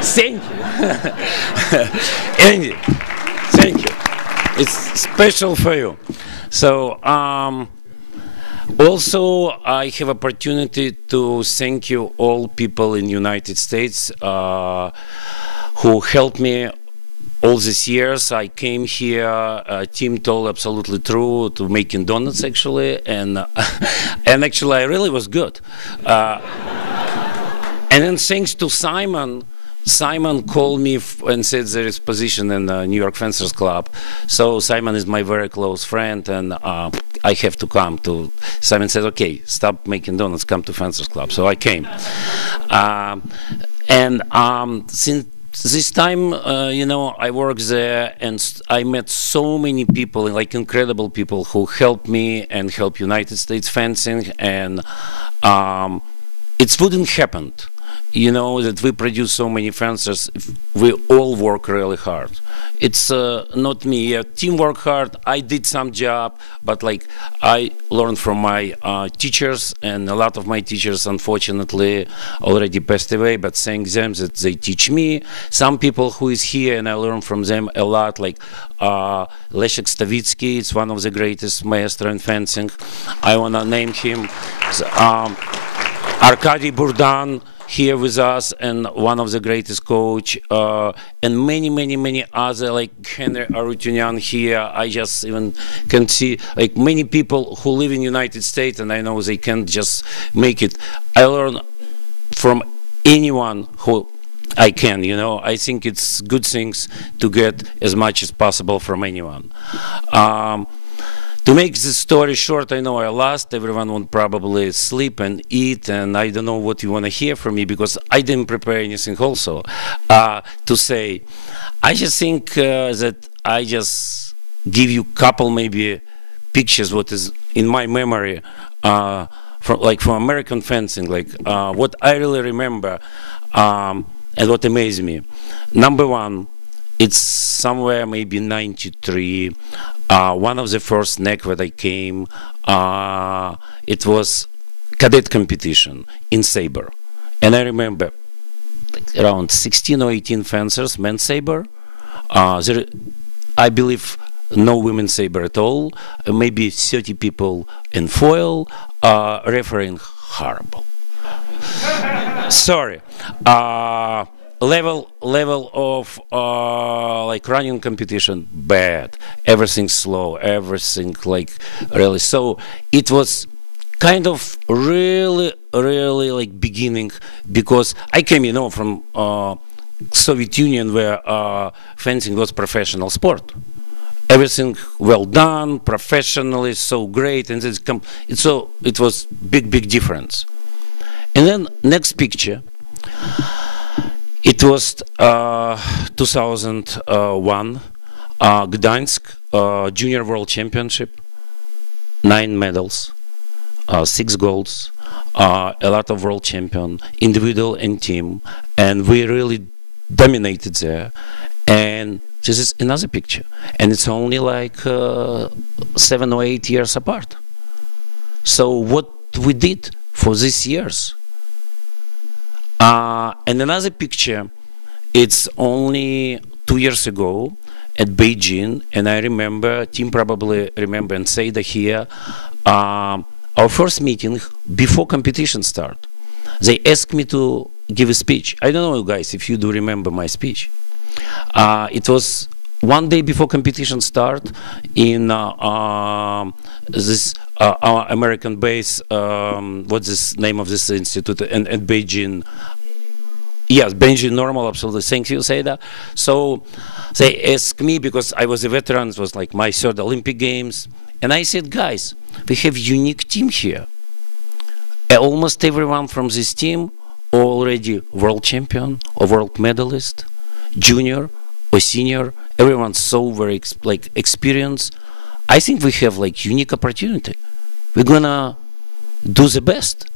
Thank you. Andy, thank you. It's special for you. So, also, I have opportunity to thank you all people in United States who helped me all these years. I came here, Tim told absolutely true, to making donuts actually, and actually I really was good. And then thanks to Simon called me and said there is position in the New York Fencers Club. So Simon is my very close friend, and I have to come to. Simon said, okay, stop making donuts, come to Fencers Club. So I came. And since this time, you know, I worked there and I met so many people, like incredible people who helped me and helped United States fencing, and it wouldn't happen, you know, that we produce so many fencers if we all work really hard. It's not me. Team work hard. I did some job, but like I learned from my teachers, and a lot of my teachers unfortunately already passed away, but thank them that they teach me. Some people who is here and I learn from them a lot, like Leszek Stawicki, it's one of the greatest maestro in fencing. I want to name him. Arkady Burdan, here with us, and one of the greatest coach, and many other, like Henry Arutyunyan here. I just even can see like many people who live in United States, and I know they can't just make it. I learn from anyone who I can, you know. I think it's good things to get as much as possible from anyone. To make this story short, I know I lost. Everyone would probably sleep and eat, and I don't know what you want to hear from me because I didn't prepare anything also to say. I just think that I just give you a couple maybe pictures what is in my memory from American fencing, like what I really remember and what amazed me. Number one, it's somewhere maybe 93. One of the first NEC that I came, it was cadet competition in saber. And I remember like around 16 or 18 fencers, men's saber. There, I believe no women's saber at all. Maybe 30 people in foil, refereeing horrible. Sorry. Level of like running competition, bad. Everything slow, everything like really. So it was kind of really like beginning, because I came, you know, from Soviet Union where fencing was professional sport. Everything well done, professionally, so great, and so it was big difference. And then next picture. It was 2001, Gdansk Junior World Championship, 9 medals, 6 golds, a lot of world champion, individual and team, and we really dominated there. And this is another picture, and it's only like 7 or 8 years apart. So what we did for these years. And another picture, it's only 2 years ago at Beijing, and I remember, Tim probably remember, and Seda here, our first meeting before competition start. They asked me to give a speech. I don't know, guys, if you do remember my speech. It was one day before competition start in this our American base, what's this name of this institute, and at Beijing. Yes, Beijing Normal, absolutely. Thank you, Seda. So they asked me, because I was a veteran, it was like my 3rd Olympic Games, and I said, guys, we have unique team here. Almost everyone from this team already world champion or world medalist, junior or senior. Everyone's so very experienced. I think we have like unique opportunity. We're gonna do the best.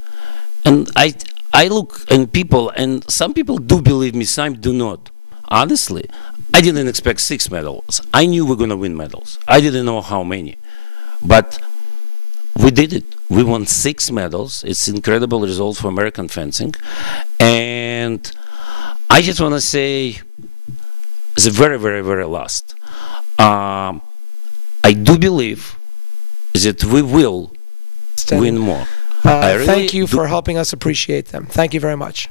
And I look at people, and some people do believe me, some do not. Honestly, I didn't expect 6 medals. I knew we were gonna win medals. I didn't know how many, but we did it. We won 6 medals. It's an incredible result for American fencing. And I just want to say the very last. I do believe that we will win more. Thank you for helping us appreciate them. Thank you very much.